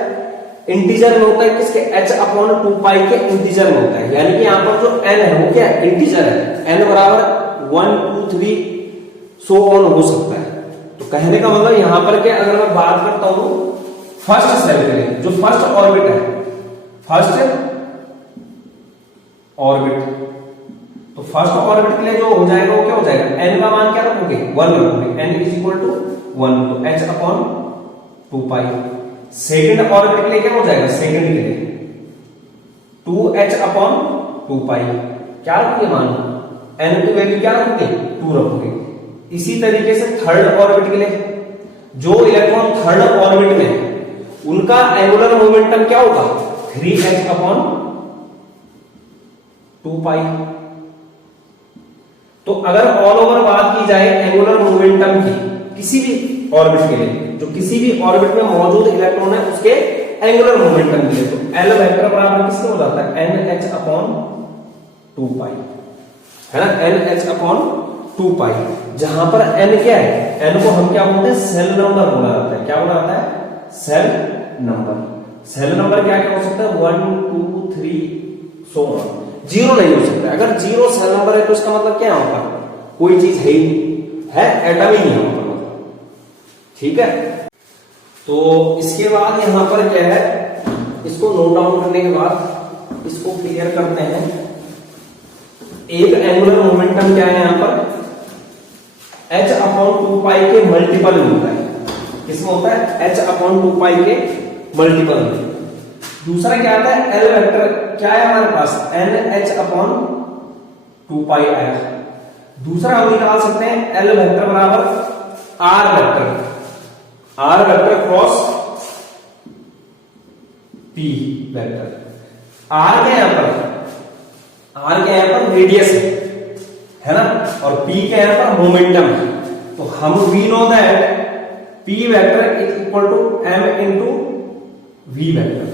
इंटीजर में होता है किसके? h अपॉन 2 के इंटीजर में होता है। यानी कि यहां पर जो n है वो क्या है? इंटीजर है। n बराबर 1 2 3 सो ऑन हो सकता है। तो कहने का मतलब यहां पर क्या, अगर मैं बात करता हूं फर्स्ट सेल के लिए, जो फर्स्ट ऑर्बिट है, फर्स्ट ऑर्बिट, तो फर्स्ट ऑर्बिट के लिए जो हो जाएगा वो क्या हो जाएगा? n का मान क्या रखोगे? 1 रखोगे। n इज इक्वल टू 1, तो h अपॉन 2 सेकेंड ऑर्बिट के लिए क्या हो जाएगा? सेकेंड के लिए 2h अपॉन 2 क्या रखोगे मान? n की वैल्यू क्या रखोगे? 2 रखोगे। इसी तरीके से थर्ड ऑर्बिट के लिए, जो इलेक्ट्रॉन थर्ड ऑर्बिट में है उनका एंगुलर मोमेंटम क्या होगा? 3h अपॉन 2 तो अगर ऑल ओवर बात की जाए एंगुलर मोमेंटम की किसी भी ऑर्बिट के लिए, जो किसी भी ऑर्बिट में मौजूद इलेक्ट्रॉन है उसके एंगुलर मोमेंटम के लिए, तो L वेक्टर बराबर किससे हो जाता है? NH अपॉन 2 है ना? NH अपॉन 2 जहां पर n क्या है? n को हम क्या बोलते हैं? सेल नंबर बोला जाता है। क्या बोला जाता है? Cell number. सेल नंबर क्या क्या हो सकता है? 1 2 3 सो ऑन। जीरो नहीं हो सकता। अगर जीरो सेल नंबर है तो इसका मतलब क्या होगा? कोई चीज है ही नहीं, है एटम ही नहीं होगा, ठीक है। तो इसके बाद यहां पर क्या है, इसको नोट डाउन करने के बाद इसको क्लियर करते हैं। एक एंगुलर मोमेंटम क्या है यहां पर? h अपॉन 2 के मल्टीपल में होता है। किसमें होता है? h अपॉन 2 के मल्टीपल में। दूसरा क्या आता है? L वेक्टर क्या है हमारे पास? NH अपॉन 2 आया। दूसरा हम निकाल सकते हैं L वेक्टर बराबर R vector, R vector cross P vector. R के यहां पर, R के यहां पर रेडियस है ना, और P के यहां पर मोमेंटम है। तो हम we know that P vector is equal to m into V vector,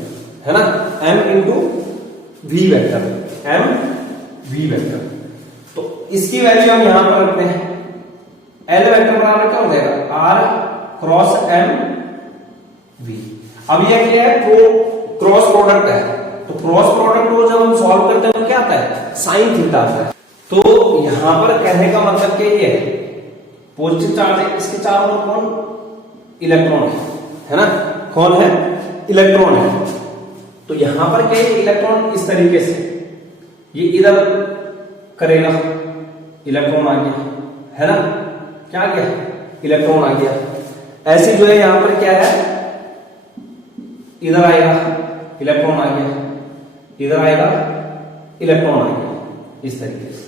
है ना? m into V vector, m V vector. तो इसकी वैल्यू हम यहां पर रखते हैं। L वेक्टर बराबर क्या हो जाएगा? R cross m V। अब यह क्या है? क्रॉस प्रोडक्ट है, तो क्रॉस प्रोडक्ट को जब हम सॉल्व करते हैं तो क्या आता है? साइन थीटा आता है। तो यहां पर कहने का मतलब क्या ये है? पॉजिटिव चार्ज है, इसके चारों ओर कौन? इलेक्ट्रॉन है ना? कौन है? इलेक्ट्रॉन है। तो यहां पर क्या है? इलेक्ट्रॉन इस तरीके से ये इधर करेगा, इलेक्ट्रॉन आ गया, है ना? क्या आ गया? इलेक्ट्रॉन आ गया। ऐसे जो है यहां पर क्या है? इधर आएगा, इलेक्ट्रॉन आ गया, इधर आएगा, इलेक्ट्रॉन आ गया, इस तरीके से,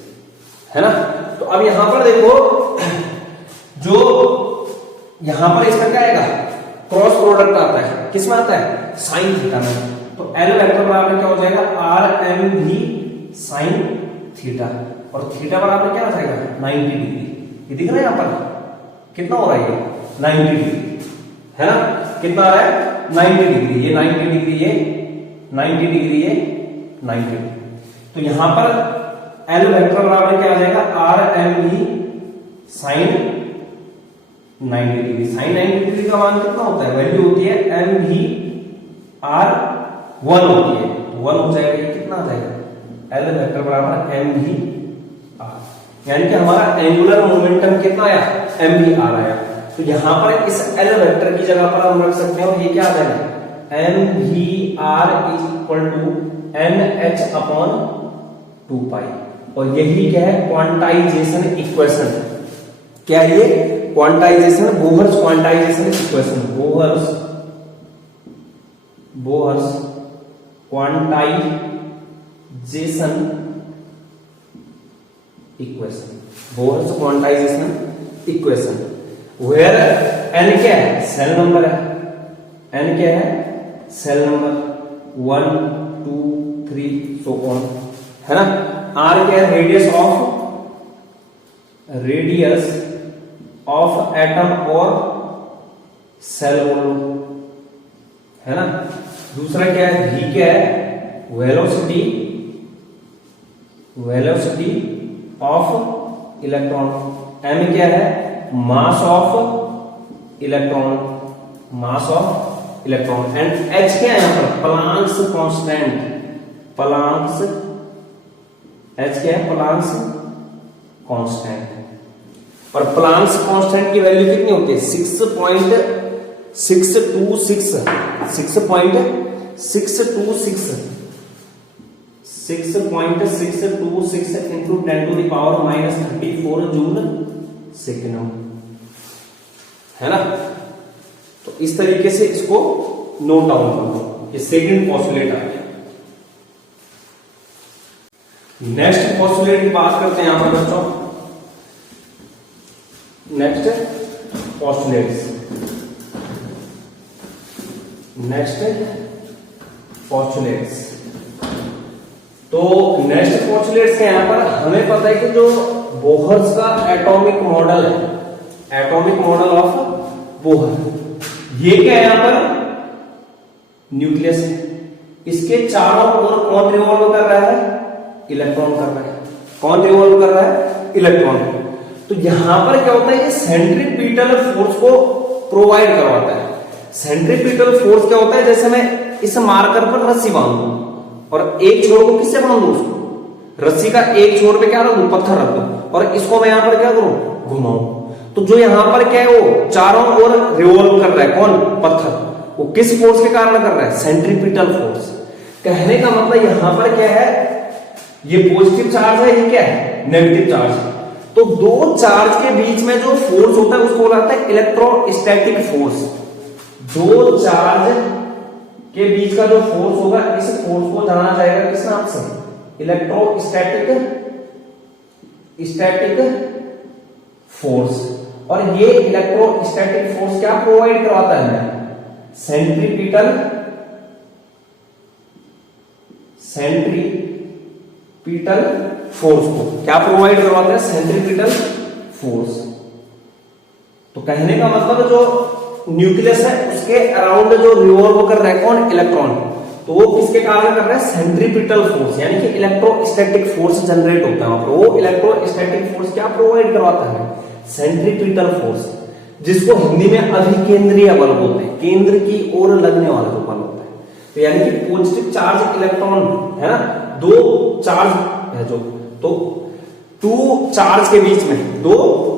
है ना? तो अब यहां पर देखो, जो यहां पर इसका क्या आएगा? क्रॉस प्रोडक्ट आता है। किसमें आता है? साइन थीटा में। तो L वेक्टर बराबर क्या हो जाएगा? R m V sine theta, और थीटा बराबर क्या आ जाएगा? 90 डिग्री। ये दिख रहा है यहां पर कितना हो रहा है? ये 90 डिग्री, है ना? कितना आ रहा है? 90 डिग्री। ये 90 डिग्री, ये 90 डिग्री, ये 90 डिग्री। तो यहां पर L वेक्टर बराबर क्या आ जाएगा? R m V sine 90 degree. Sine 90 degree का मान कितना होता है? वैल्यू होती है m v r 1 होती है, तो 1 हो जाएगा। ये कितना आ जाएगा? L वेक्टर बराबर m v r, यानी कि हमारा एंगुलर मोमेंटम कितना आया? m v r आया। तो यहां पर इस L वेक्टर की जगह पर हम रख सकते हैं, और ये क्या आ जाएगा? m v r is equal to n h upon 2 और यही क्या है? Quantization equation. क्या है ये? Quantization, Bohr's quantization equation, Bohr's quantization equation, Bohr's quantization equation, where n क्या है? सेल नंबर है। n क्या है? सेल नंबर 1 2 3 सो ऑन, है ना। आर क्या है, रेडियस ऑफ एटम और सेल बोल लो, है ना। दूसरा क्या है, v क्या है, वेलोसिटी ऑफ इलेक्ट्रॉन, m क्या है, mass of electron, and h क्या है यहां पर, प्लांक्स कांस्टेंट, h क्या है, प्लांक्स कांस्टेंट। और प्लांक्स कांस्टेंट की वैल्यू कितनी होती है, 6.626 इंटू 10⁻⁻34 जूल सेकेंड, है ना। तो इस तरीके से इसको नोट डाउन कर लो, ये सेकंड पोस्टुलेट आ गया। नेक्स्ट पोस्टुलेट की बात करते हैं यहां पर बच्चों। नेक्स्ट पोस्टुलेट्स तो नेक्स्ट पोस्टुलेट्स के यहां पर हमें पता है कि जो बोहर्स का एटॉमिक मॉडल है, एटॉमिक मॉडल ऑफ बोहर, ये क्या है यहां पर, न्यूक्लियस है। इसके चारों ओर कौन रिवॉल्व कर रहा है, इलेक्ट्रॉन कर रहा है। कौन रिवॉल्व कर रहा है, इलेक्ट्रॉन। तो यहां पर क्या होता है, ये सेंट्रीपिटल फोर्स को प्रोवाइड करवाता है। सेंट्रीपिटल फोर्स क्या होता है, जैसे मैं इस मार्कर पर रस्सी बांधू और एक छोर को किससे बांधू, उसको रस्सी का एक छोर पे क्या रख दूं, पत्थर रख दूं, और इसको मैं यहां पर क्या करूं, घुमाऊं। तो जो यहां पर क्या है, वो चारों ओर रिवॉल्व कर रहा है, कौन, पत्थर, वो किस फोर्स के कारण कर रहा है, सेंट्रीपिटल फोर्स। कहने का मतलब यहां पर क्या है, ये पॉजिटिव चार्ज है, ये क्या है, नेगेटिव चार्ज है। तो दो चार्ज के बीच में जो फोर्स होता है उसको बोला जाता है इलेक्ट्रोस्टैटिक फोर्स। दो चार्ज के बीच का जो फोर्स होगा, इस फोर्स को जाना जाएगा किस नाम से, स्टैटिक फोर्स। और ये इलेक्ट्रोस्टैटिक फोर्स क्या प्रोवाइड करवाता है, सेंट्रीपिटल फोर्स को क्या प्रोवाइड करवाता है, सेंट्रीपिटल फोर्स। तो कहने का मतलब जो न्यूक्लियस है उसके अराउंड जो रिवॉल्व कर रहा है कौन, इलेक्ट्रॉन, तो वो किसके कारण कर रहा है, सेंट्रीपिटल फोर्स, यानी कि इलेक्ट्रोस्टैटिक फोर्स जनरेट होता है वहां पर। वो इलेक्ट्रोस्टैटिक फोर्स क्या प्रोवाइड करवाता है, सेंट्रीपिटल फोर्स, जिसको हिंदी में अभिकेंद्रीय बल बोलते हैं, केंद्र की ओर लगने वाला जो बल होता है। तो यानी कि पॉजिटिव चार्ज इलेक्ट्रॉन है ना, दो चार्ज है जो, तो टू चार्ज के बीच में, दो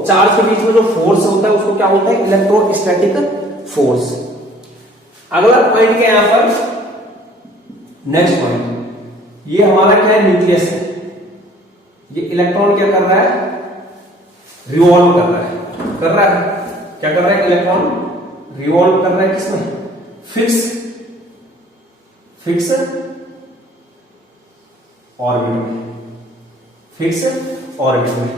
चार्ज के बीच में जो फोर्स होता है उसको क्या बोलते हैं, इलेक्ट्रोस्टैटिक फोर्स। अगला पॉइंट क्या है यहां पर, नेक्स्ट पॉइंट, ये हमारा क्या है, न्यूक्लियस है। ये इलेक्ट्रॉन क्या कर रहा है, रिवॉल्व कर रहा है, क्या कर रहा है, इलेक्ट्रॉन रिवॉल्व कर रहा है किसमें, फिक्स ऑर्बिट में।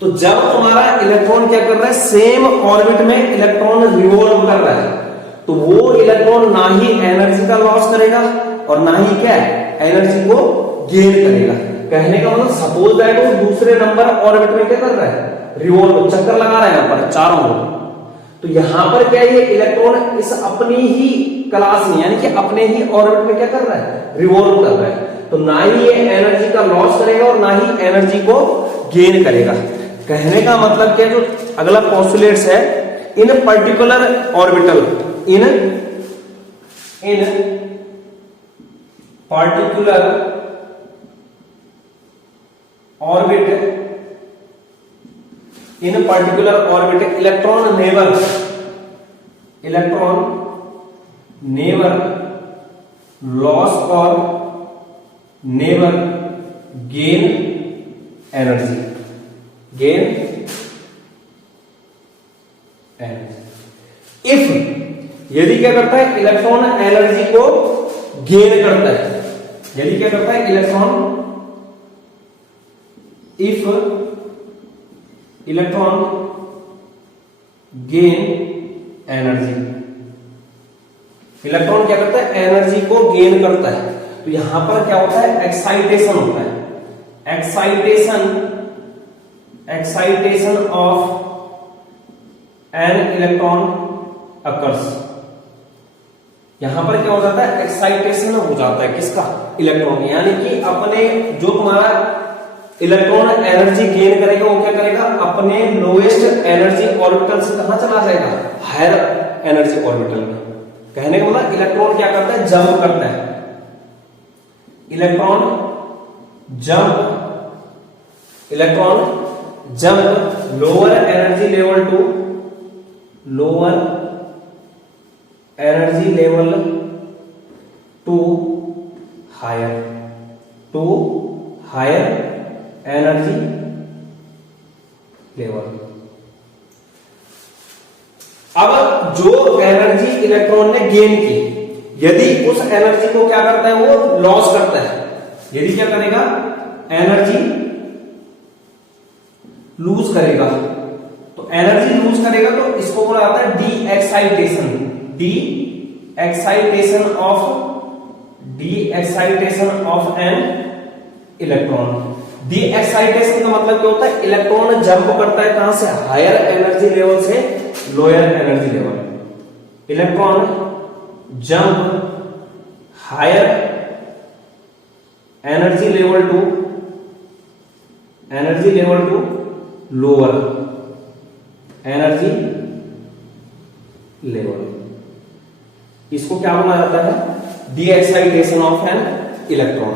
तो जब हमारा इलेक्ट्रॉन क्या कर रहा है, सेम ऑर्बिट में इलेक्ट्रॉन रिवॉल्व कर रहा है, तो वो इलेक्ट्रॉन ना ही एनर्जी का लॉस करेगा और ना ही क्या है, एनर्जी को गेन करेगा। कहने का मतलब सपोज दैट वो दूसरे नंबर ऑर्बिट में क्या कर रहा है, रिवॉल्व, चक्कर लगा रहा है यहां पर चारों ओर। तो यहां पर क्या है, ये इलेक्ट्रॉन इस अपनी ही क्लास में, यानी कि अपने ही ऑर्बिट में क्या कर रहा है, रिवॉल्व कर रहा है। तो ना ही ये एनर्जी का लॉस करेगा और ना ही एनर्जी को गेन करेगा। कहने का मतलब क्या, जो अगला पोस्टुलेट्स है, इन पर्टिकुलर ऑर्बिटल, इन particular orbit electron never loss और नेवर गेन एनर्जी, इफ, यदि क्या करता है, इलेक्ट्रॉन एनर्जी को गेन करता है, यदि क्या करता है electron, if electron gain energy, electron क्या करता है, एनर्जी को गेन करता है। तो यहां पर क्या होता है, एक्साइटेशन होता है, excitation of an electron occurs. यहां पर क्या हो जाता है, एक्साइटेशन हो जाता है किसका, इलेक्ट्रॉन, यानी कि अपने जो तुम्हारा इलेक्ट्रॉन एनर्जी गेन करेगा वो क्या करेगा, अपने लोएस्ट एनर्जी ऑर्बिटल से कहां चला जाएगा, हायर एनर्जी ऑर्बिटल में। कहने का मतलब इलेक्ट्रॉन क्या करता है, जंप करता है, electron jump lower energy level to higher energy level. अब जो एनर्जी इलेक्ट्रॉन ने गेन की, यदि उस एनर्जी को क्या करता है, वो लॉस करता है, यदि क्या करेगा, एनर्जी लूज करेगा, तो एनर्जी लूज करेगा तो इसको बोला जाता है de excitation of an electron. D excitation का मतलब क्या होता है, इलेक्ट्रॉन जंप करता है कहां से, हायर एनर्जी लेवल से lower energy level. Electron jump higher energy level to lower energy level. इसको क्या बोला जाता है, de excitation of an electron.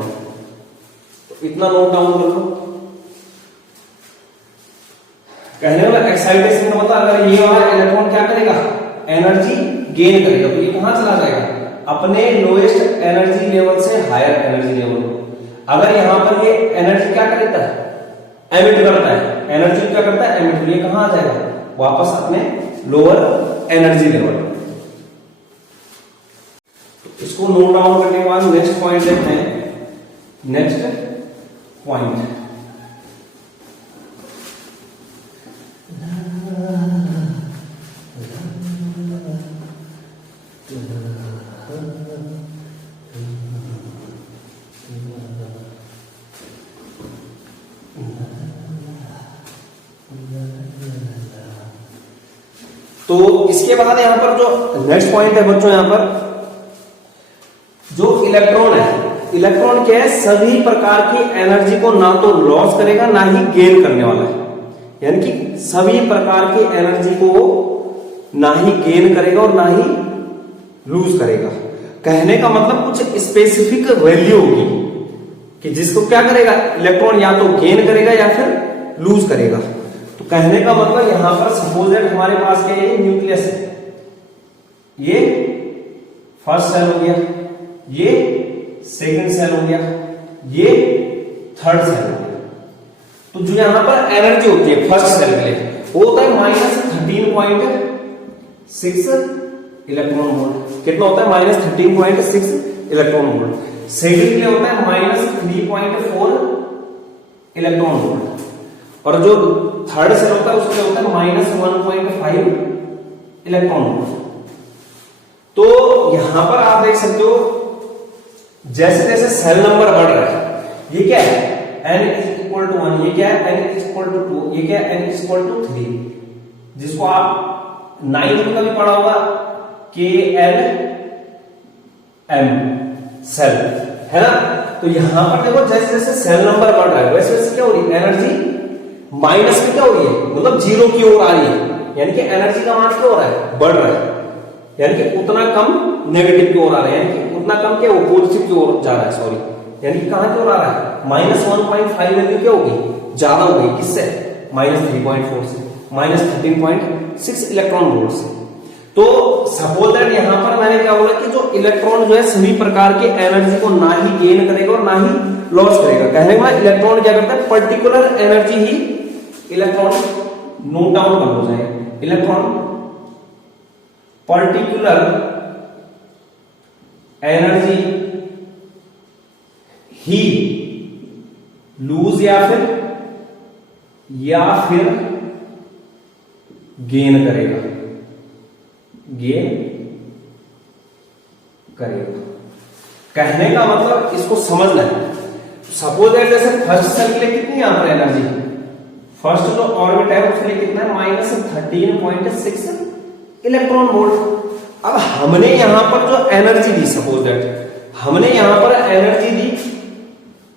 तो इतना नोट डाउन कर लो। कहने वाला एक्साइटेशन का मतलब, अगर ये वाला इलेक्ट्रॉन क्या करेगा, एनर्जी गेन करेगा, तो ये कहां चला जाएगा, अपने लोएस्ट एनर्जी लेवल से हायर एनर्जी लेवल। अगर यहां पर ये एनर्जी क्या करता है, एमिट करता है, एनर्जी क्या करता है, एमिट, ये कहां आ जाएगा, वापस अपने लोअर एनर्जी लेवल। तो इसको नोट डाउन करने के बाद नेक्स्ट पॉइंट देखते हैं। नेक्स्ट पॉइंट, तो इसके बाद यहां पर जो नेक्स्ट पॉइंट है बच्चों, यहां पर जो इलेक्ट्रॉन है, इलेक्ट्रॉन क्या है, सभी प्रकार की एनर्जी को ना तो लॉस करेगा ना ही गेन करने वाला है, यानी कि सभी प्रकार की एनर्जी को ना ही गेन करेगा और ना ही लूज करेगा। कहने का मतलब कुछ स्पेसिफिक वैल्यू होगी कि जिसको क्या करेगा, इलेक्ट्रॉन या तो गेन करेगा या फिर लूज करेगा। तो कहने का मतलब यहां पर सपोज दैट हमारे पास क्या है, न्यूक्लियस है, ये फर्स्ट सेल हो गया, ये सेकंड सेल हो गया, ये थर्ड सेल हो गया। तो जो यहां पर एनर्जी होती है फर्स्ट सेल के लिए वो होता है -13.6 इलेक्ट्रॉन वोल्ट। कितना होता है, -13.6 इलेक्ट्रॉन वोल्ट। सेकंड के लिए होता है -3.4 इलेक्ट्रॉन वोल्ट, और जो थर्ड सेल होता है उसके होता है -1.5 इलेक्ट्रॉन वोल्ट। तो यहां पर आप देख सकते हो जैसे जैसे सेल नंबर बढ़ रहा है, ये क्या है, n = 1, ये क्या है, n = 2, ये क्या है, n = 3, जिसको आप 9th में भी पढ़ा होगा, KLM सेल, है ना। तो यहां पर देखो जैसे जैसे सेल नंबर बढ़ रहा है वैसे वैसे क्या हो रही है, एनर्जी माइनस में क्या हो रही है, मतलब जीरो की ओर आ रही है, यानी कि एनर्जी का मान क्या हो रहा है, बढ़ रहा है, यानी कि उतना कम नेगेटिव की ओर आ रहा है, यानी कि उतना कम क्या, वो पॉजिटिव की ओर जा रहा है, सॉरी, यानी कि कहां की ओर आ रहा है, -1.5 वैल्यू क्या होगी, ज्यादा हो गई, किससे, -3.4 से, -13.6 इलेक्ट्रॉन वोल्ट से। तो सपोज दैट यहां पर मैंने क्या बोला कि जो इलेक्ट्रॉन जो है सभी प्रकार के एनर्जी को ना ही गेन करेगा और ना ही लॉस करेगा। कहने का इलेक्ट्रॉन क्या करता है, पर्टिकुलर एनर्जी ही इलेक्ट्रॉन, नोट डाउन कर हो जाए, इलेक्ट्रॉन पर्टिकुलर एनर्जी ही लूज या फिर गेन करेगा, कहने का मतलब इसको समझना है। सपोज दैट जैसे फर्स्ट सेल के लिए कितनी यहां पर एनर्जी, फर्स्ट जो ऑर्बिट है उसके लिए कितना है -13.6 इलेक्ट्रॉन वोल्ट। अब हमने यहां पर जो एनर्जी दी, सपोज दैट हमने यहां पर एनर्जी दी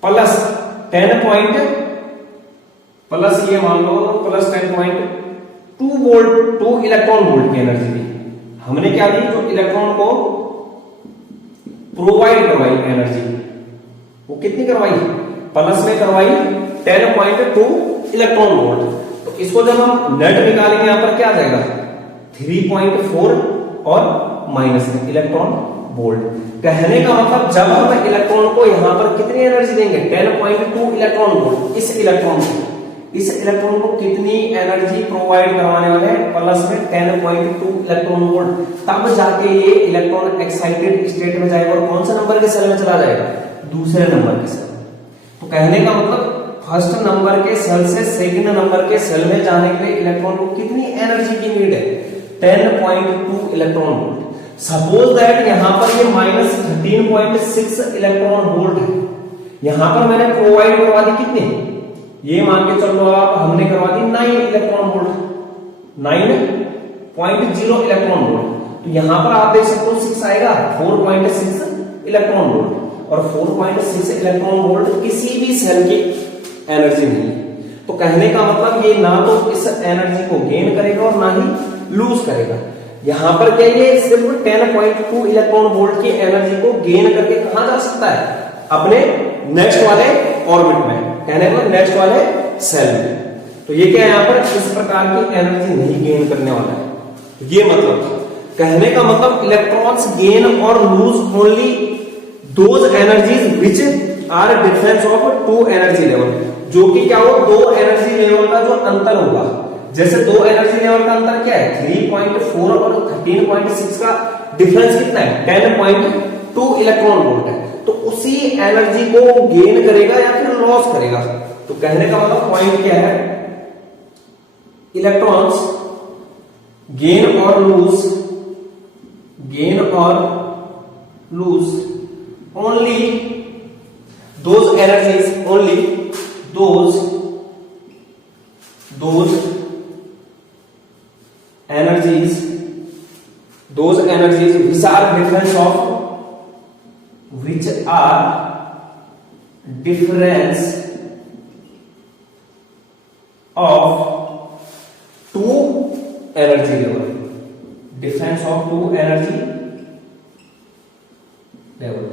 प्लस 10 ये मान लो प्लस 10.2 वोल्ट, 2 इलेक्ट्रॉन वोल्ट की एनर्जी दी हमने। क्या दी, जो इलेक्ट्रॉन को प्रोवाइड करवाई एनर्जी, वो कितनी करवाई, प्लस में करवाई 10.2 इलेक्ट्रॉन वोल्ट। तो इसको जब हम नेट निकालेंगे यहां पर क्या आ जाएगा 3.4 और माइनस में इलेक्ट्रॉन वोल्ट। कहने का मतलब जब हम इलेक्ट्रॉन को यहां पर कितनी एनर्जी देंगे 10.2 इलेक्ट्रॉन वोल्ट, इस इलेक्ट्रॉन को कितनी एनर्जी प्रोवाइड करवाने वाले हैं, प्लस में 10.2 इलेक्ट्रॉन वोल्ट, तब जाके ये इलेक्ट्रॉन एक्साइटेड स्टेट में जाएगा और कौन सा नंबर के सेल में चला जाएगा, दूसरे नंबर के सेल। तो कहने का मतलब फर्स्ट नंबर के सेल से सेकंड नंबर के सेल में जाने के लिए इलेक्ट्रॉन को कितनी एनर्जी की नीड है, 10.2 इलेक्ट्रॉन वोल्ट। सपोज दैट यहां पर ये -13.6 इलेक्ट्रॉन वोल्ट है, यहां पर मैंने प्रोवाइड करवा दी कितने, ये मान के चलो आप, हमने करवा दी 9 इलेक्ट्रॉन वोल्ट, 9.0 इलेक्ट्रॉन वोल्ट। तो यहां पर आप देख सकते हो 6 आएगा, 4.6 इलेक्ट्रॉन वोल्ट, और 4.6 इलेक्ट्रॉन वोल्ट किसी भी सेल की एनर्जी नहीं है। तो कहने का मतलब ये ना तो इस एनर्जी को गेन करेगा और ना ही लूज करेगा। यहां पर क्या ये सिर्फ 10.2 इलेक्ट्रॉन वोल्ट की एनर्जी को गेन करके कहां जा सकता है, अपने नेक्स्ट वाले ऑर्बिट में, कहने को नेक्स्ट वाले सेल में। तो ये क्या है, यहां पर इस प्रकार की एनर्जी नहीं गेन करने वाला है। ये मतलब कहने का मतलब इलेक्ट्रॉन्स गेन और lose only those energies which are difference of 2 energy level, जो कि क्या हो, 2 एनर्जी लेवल का जो अंतर होगा। जैसे 2 एनर्जी लेवल का अंतर क्या है, 3.4 और 13.6 का डिफरेंस कितना है, 10.2 इलेक्ट्रॉन वोल्ट है। तो उसी एनर्जी को गेन करेगा या फिर लॉस करेगा। तो कहने का मतलब पॉइंट क्या है, इलेक्ट्रॉन्स गेन और lose only those energies, only those energies which are difference of 2 energy level, difference of 2 energy level,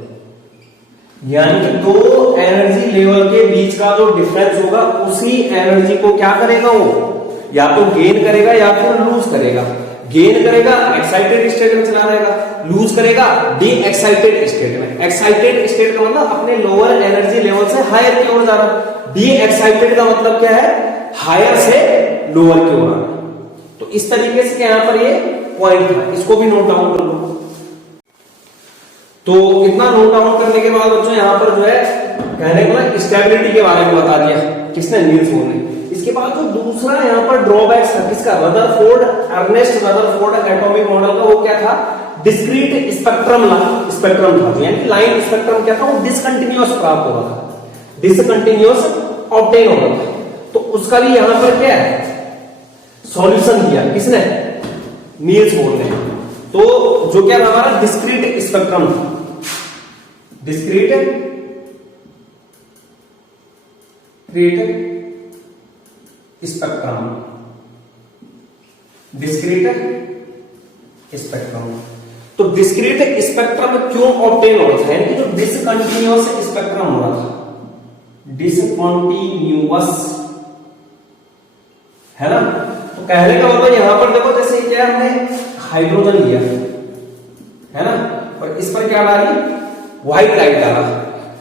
यानी कि 2 एनर्जी लेवल के बीच का जो डिफरेंस होगा उसी एनर्जी को क्या करेगा, वो या तो गेन करेगा या फिर लूज करेगा। गेन करेगा एक्साइटेड स्टेट में चला जाएगा, लूज करेगा डी एक्साइटेड स्टेट में। एक्साइटेड स्टेट का मतलब अपने लोअर एनर्जी लेवल से हायर की ओर जा रहा, डी एक्साइटेड का मतलब क्या है, हायर से लोअर की ओर आना। तो इस तरीके से यहां पर ये पॉइंट था, इसको भी नोट डाउन कर लो। तो इतना नोट डाउन करने के बाद बच्चों यहां पर जो है कहने को स्टेबिलिटी के बारे में बता दिया किसने, नील्स बोर ने। इसके बाद जो दूसरा यहाँ पर ड्रॉबैक था किसका, Rutherford, Ernest Rutherford atomic model का, वो क्या था, डिस्क्रीट स्पेक्ट्रम था, यानी लाइन स्पेक्ट्रम क्या था, वो डिसकंटिन्यूअस प्राप्त हो रहा था, डिसकंटिन्यूअस ऑब्टेन हो रहा था। तो उसका भी यहां पर क्या है, सॉल्यूशन किया किसने, नील्स बोर ने। तो जो क्या था हमारा डिस्क्रीट स्पेक्ट्रम था, डिस्क्रीट स्पेक्ट्रम, डिस्क्रीट स्पेक्ट्रम। तो डिस्क्रीट स्पेक्ट्रम क्यों ऑब्टेन हो रहा था, यानी कि जो डिसकंटिन्यूअस स्पेक्ट्रम हो रहा था, डिसकंटिन्यूअस है ना। तो कहने का मतलब यहां पर देखो, जैसे क्या हमने हाइड्रोजन लिया है ना, और इस पर क्या डाली, व्हाइट लाइट डाला,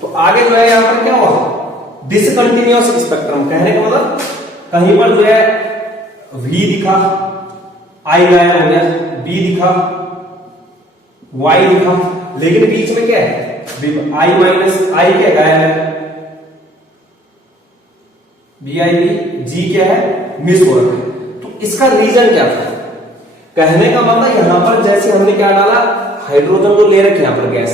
तो आगे जो है यहां पर क्या हुआ, डिसकंटिन्यूअस स्पेक्ट्रम। कहने का मतलब कहीं पर जो है V दिखा, I गायब हो गया, B दिखा, Y दिखा, लेकिन बीच में क्या है, I माइनस I क्या गायब है, BIB, G क्या है, मिस हो रहा है। तो इसका रीजन क्या था, कहने का मतलब यहां पर जैसे हमने क्या डाला, हाइड्रोजन को ले रखे यहां पर गैस,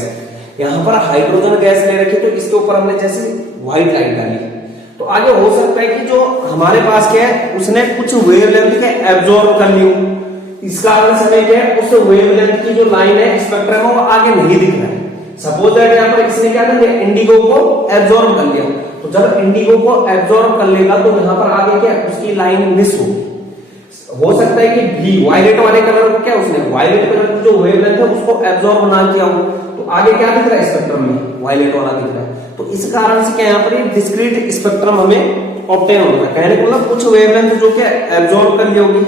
यहाँ पर हाइड्रोजन गैस ले रखी, तो इसके ऊपर हमने जैसे व्हाइट लाइट डाली, तो आगे हो सकता है कि जो हमारे पास क्या है उसने कुछ वेवलेंथ के एब्जॉर्ब कर ली, इस कारण से हमें क्या है उस वेवलेंथ की जो लाइन है स्पेक्ट्रम है वो आगे नहीं दिख रहा है। सपोज दैट यहाँ पर इसने क्या कर लिया, इंडिगो को एब्जॉर्ब कर लिया, तो जब इंडिगो को एब्जॉर्ब कर लेगा तो यहाँ पर आगे क्या उसकी लाइन मिस होगी। हो सकता है कि भी वायलेट वाले कलर को क्या उसने वायलेट कलर की जो वेवलेंथ है उसको एब्जॉर्ब ना किया हो, तो आगे क्या दिख रहा है स्पेक्ट्रम में वायलेट वाला दिख रहा है। तो इस कारण से क्या यहाँ पर डिस्क्रीट स्पेक्ट्रम हमें ऑब्टेन होगा। कहने को मतलब कुछ वेवलेंथ जो क्या एब्जॉर्ब कर ली होगी,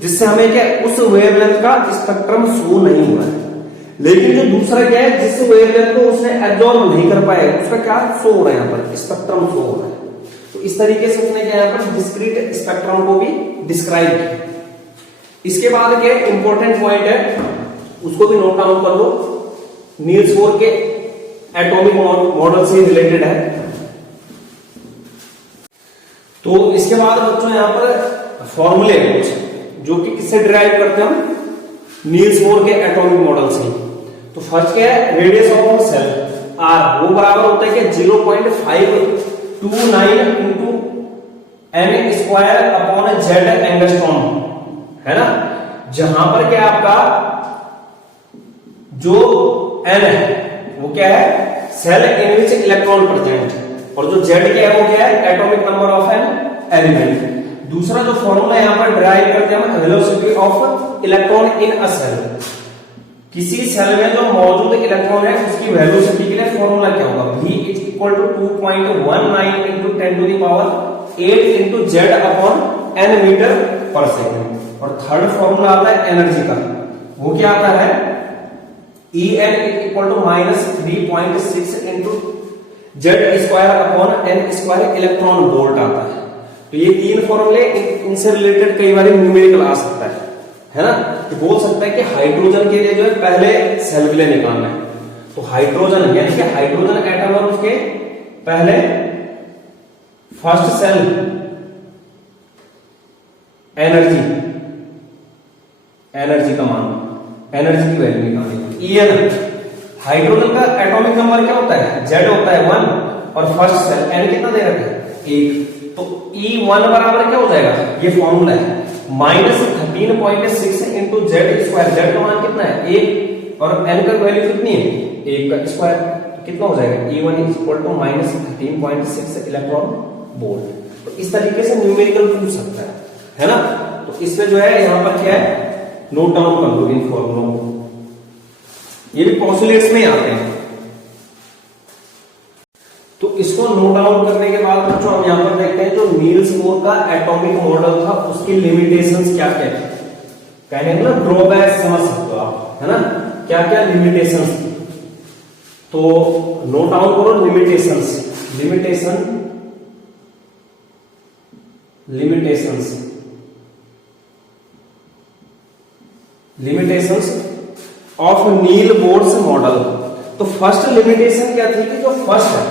जिससे हमें क्या उस वेवलेंथ का स्पेक्ट्रम शो नहीं हुआ है। लेकिन जो दूसरा क्या है जिस वेवलेंथ को उसने एब्जॉर्ब नहीं कर पाया उसका क्या शो हो रहा है, यहाँ पर स्पेक्ट्रम शो हो रहा है। तो इस तरीके से उसने क्या यहाँ पर डिस्क्रीट स्पेक्ट्रम को भी डिस्क्राइब किया। इसके बाद क्या इंपॉर्टेंट पॉइंट है उसको भी नोट डाउन कर लो, नील्स बोर के एटॉमिक मॉडल से रिलेटेड है। तो इसके बाद बच्चों यहाँ पर फॉर्मूले कुछ जो कि किससे डिराइव करते हैं हम, नील्स बोर के एटॉमिक मॉडल से। तो फर्स्ट क्या है, रेडियस ऑफ सेल आर वो बराबर होता है कि 0.529 into n square upon Z angstrom, है ना। जहां पर क्या आपका जो एन है वो क्या है shell in which electron present, और जो जेड क्या है वो क्या है atomic number of an element. दूसरा जो फॉर्मूला यहां पर डिराइव करते हैं हम velocity of electron in a shell, किसी सेल में जो मौजूद इलेक्ट्रॉन है उसकी वेलोसिटी के लिए फॉर्मूला क्या होगा, v is equal to 2.19 into 10 to the power 8 into Z upon n metre पर सेकेंड। और थर्ड फॉर्मूला आता है एनर्जी का, वो क्या आता है E n equal to -3.6 into Z square upon n square electron volt आता है। तो ये तीन फॉर्मूले इनसे रिलेटेड कई बार न्यूमेरिकल आ सकता है ना। तो बोल सकता है कि हाइड्रोजन के लिए जो है पहले सेल के लिए निकालना है, तो हाइड्रोजन यानी कि हाइड्रोजन एटम और उसके पहले फर्स्ट सेल एनर्जी का मान, एनर्जी की वैल्यू निकालनी। En हाइड्रोजन का एटॉमिक नंबर क्या होता है, Z होता है 1, और फर्स्ट सेल N कितना दे रखा है 1, तो E1 बराबर क्या हो जाएगा, ये फॉर्मूला है -13.6 इंटू जेड स्क्वायर, जेड का मान कितना है 1 और N का वैल्यू कितनी है 1 का स्क्वायर, तो कितना हो जाएगा E1 is equal to -13.6 electron volt. तो इस तरीके से न्यूमेरिकल पूछ सकता है ना। तो इसमें जो है यहां पर क्या है नोट डाउन कर लो इन फॉर्मूलों को, ये भी पोस्टुलेट्स में आते हैं। तो इसको नोट डाउन करने के बाद बच्चों हम यहां पर देखते हैं जो नील्स बोर का एटॉमिक मॉडल था उसकी लिमिटेशंस क्या क्या थी। कहने को ना ड्रॉबैक समझ सकते हो आप, है ना, क्या क्या लिमिटेशंस थी। तो नोट डाउन करो limitations, limitations of Niels Bohr's model. तो फर्स्ट लिमिटेशन क्या थी कि जो फर्स्ट है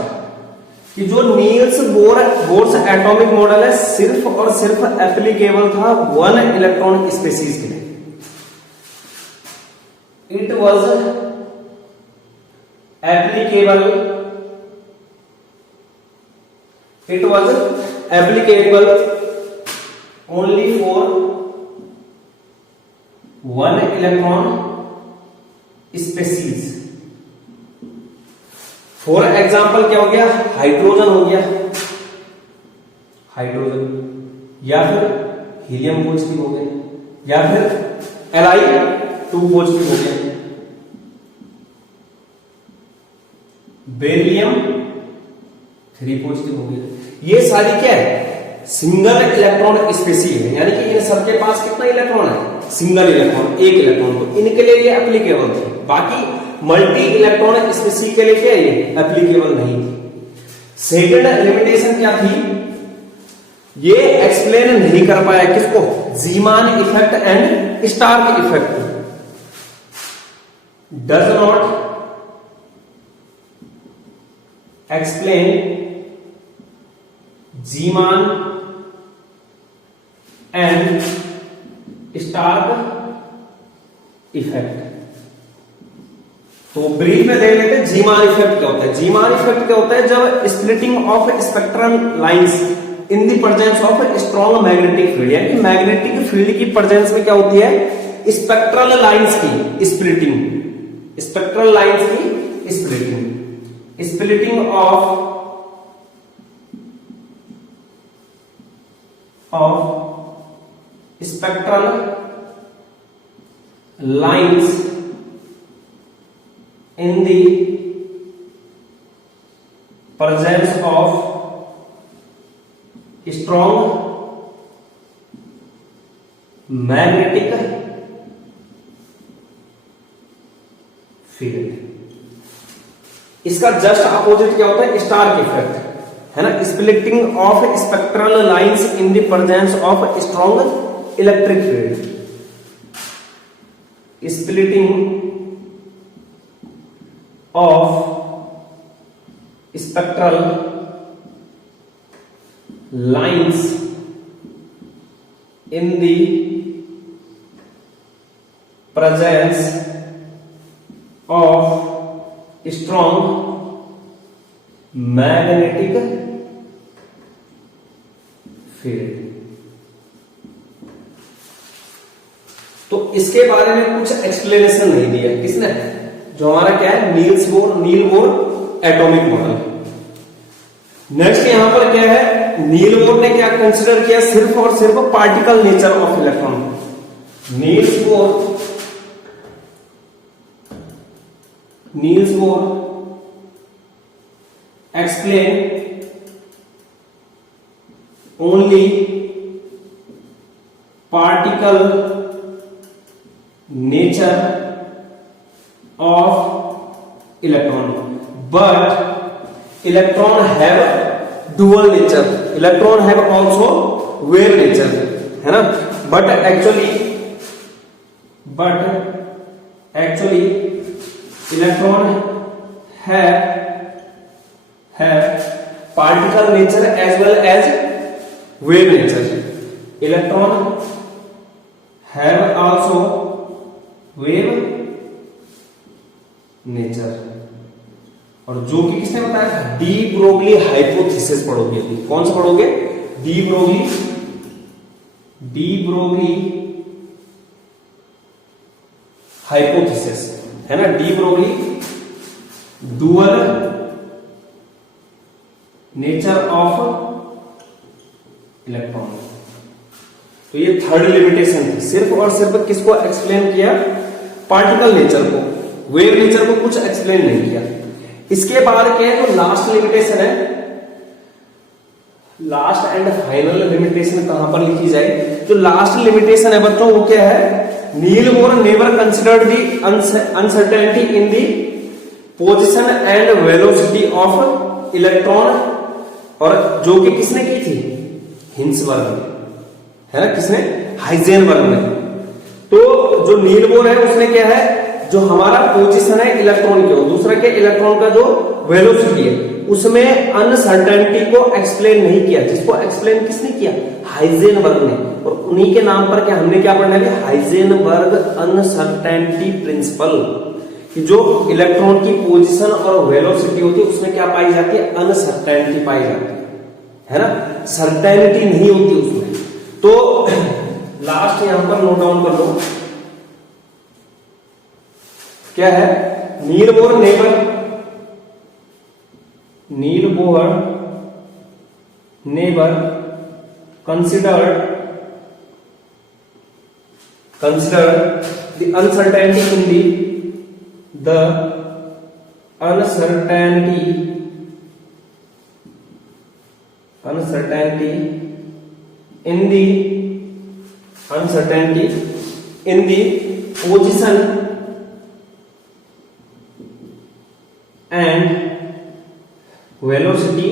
कि जो नील्स बोर्स एटॉमिक मॉडल है सिर्फ और सिर्फ एप्लीकेबल था 1 इलेक्ट्रॉन स्पीशीज के लिए। It was applicable only for 1 electron species. For example क्या हो गया, हाइड्रोजन हो गया, हाइड्रोजन, या फिर हीलियम पॉजिटिव हो गया, या फिर Li2 पॉजिटिव हो गया, बेरिलियम 3 पॉजिटिव हो गया। ये सारी क्या है सिंगल इलेक्ट्रॉन स्पीशीज है, यानी कि इन सबके पास कितना इलेक्ट्रॉन है, सिंगल इलेक्ट्रॉन, एक इलेक्ट्रॉन। तो इनके लिए ये एप्लीकेबल थी, बाकी मल्टी इलेक्ट्रॉन स्पीशीज के लिए क्या ये एप्लीकेबल नहीं थी। सेकंड लिमिटेशन क्या थी, ये एक्सप्लेन नहीं कर पाया किसको, Zeeman effect and Stark effect, does not explain Zeeman and Stark effect. तो ब्रीफ में देख लेते हैं जीमान इफेक्ट क्या होता है। जीमान इफेक्ट क्या होता है, जब splitting of spectral lines in the presence of strong magnetic field, यानी मैग्नेटिक फील्ड की प्रेजेंस में क्या होती है, स्पेक्ट्रल लाइंस की स्प्लिटिंग, स्पेक्ट्रल लाइंस की splitting, splitting of spectral lines in the presence of strong magnetic field। इसका just opposite क्या होता है, स्टार्क इफेक्ट, है ना, splitting of spectral lines in the presence of strong electric field, splitting of spectral lines in the presence of strong magnetic field. तो इसके बारे में कुछ एक्सप्लेनेशन नहीं दिया किसने, जो हमारा क्या है, Niels Bohr atomic model. Next यहां पर क्या है, नील बोर ने क्या कंसीडर किया, सिर्फ और सिर्फ particle nature of electron. Niels Bohr explain only particle nature of electron, but electron have dual nature, electron have also wave nature, है ना, but actually electron have particle nature as well as wave nature. Electron have also wave nature। और जो कि किसने बताया, de Broglie hypothesis पढ़ोगे अभी। कौन सा पढ़ोगे, डी ब्रोगली हाइपोथेसिस, है ना, de Broglie dual nature of electron. तो ये थर्ड लिमिटेशन थी, सिर्फ और सिर्फ किसको एक्सप्लेन किया, पार्टिकल नेचर को, वेव नेचर को कुछ एक्सप्लेन नहीं किया। इसके बाद क्या है, तो लास्ट लिमिटेशन है, लास्ट एंड फाइनल लिमिटेशन कहां पर लिखी जाए, जो लास्ट लिमिटेशन है बच्चों वो क्या है, Niels Bohr never considered the uncertainty in the position and velocity of electron, और जो कि किसने की थी, हिंसबर्ग ने, है ना, किसने, हाइजेनबर्ग ने। तो जो नील बोर है उसने क्या है, जो हमारा पोजीशन है इलेक्ट्रॉन की, दूसरा क्या, इलेक्ट्रॉन का जो वेलोसिटी है उसमें अनसर्टेनिटी को एक्सप्लेन नहीं किया, जिसको एक्सप्लेन किसने किया, हाइजेनबर्ग ने। और उन्हीं के नाम पर क्या हमने क्या पढ़ना है, हाइजेनबर्ग अनसर्टेनिटी प्रिंसिपल, कि जो इलेक्ट्रॉन की पोजीशन और वेलोसिटी होती है उसमें क्या पाई जाती है, अनसर्टेनिटी पाई जाती है ना, सर्टेनिटी नहीं होती उसमें। तो लास्ट यहां पर नोट डाउन कर लो, क्या है, Niels Bohr never considered the uncertainty in the position and velocity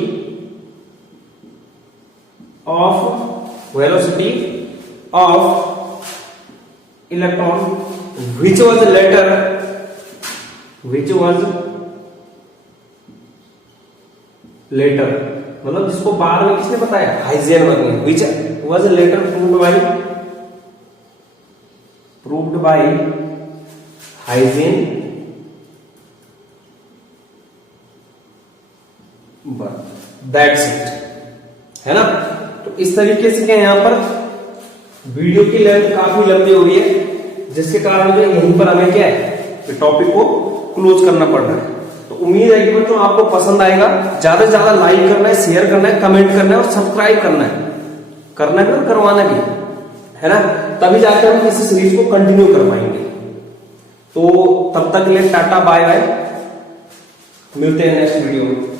of electron which was later मतलब जिसको बाद में किसने बताया, हाइजेनबर्ग ने, which was later proved by Heisenberg that's it, है ना। तो इस तरीके से क्या यहां पर वीडियो की लेंथ काफी लंबी हो रही है, जिसके कारण जो यहीं पर हमें क्या है टॉपिक को क्लोज करना पड़ रहा है। तो उम्मीद है कि बच्चों आपको पसंद आएगा। ज्यादा से ज्यादा लाइक करना है, शेयर करना है, कमेंट करना है और सब्सक्राइब करना भी और करवाना भी, है ना। तभी जाकर हम इस सीरीज को कंटिन्यू कर पाएंगे। तो तब तक के लिए टाटा बाय बाय, मिलते हैं नेक्स्ट वीडियो में।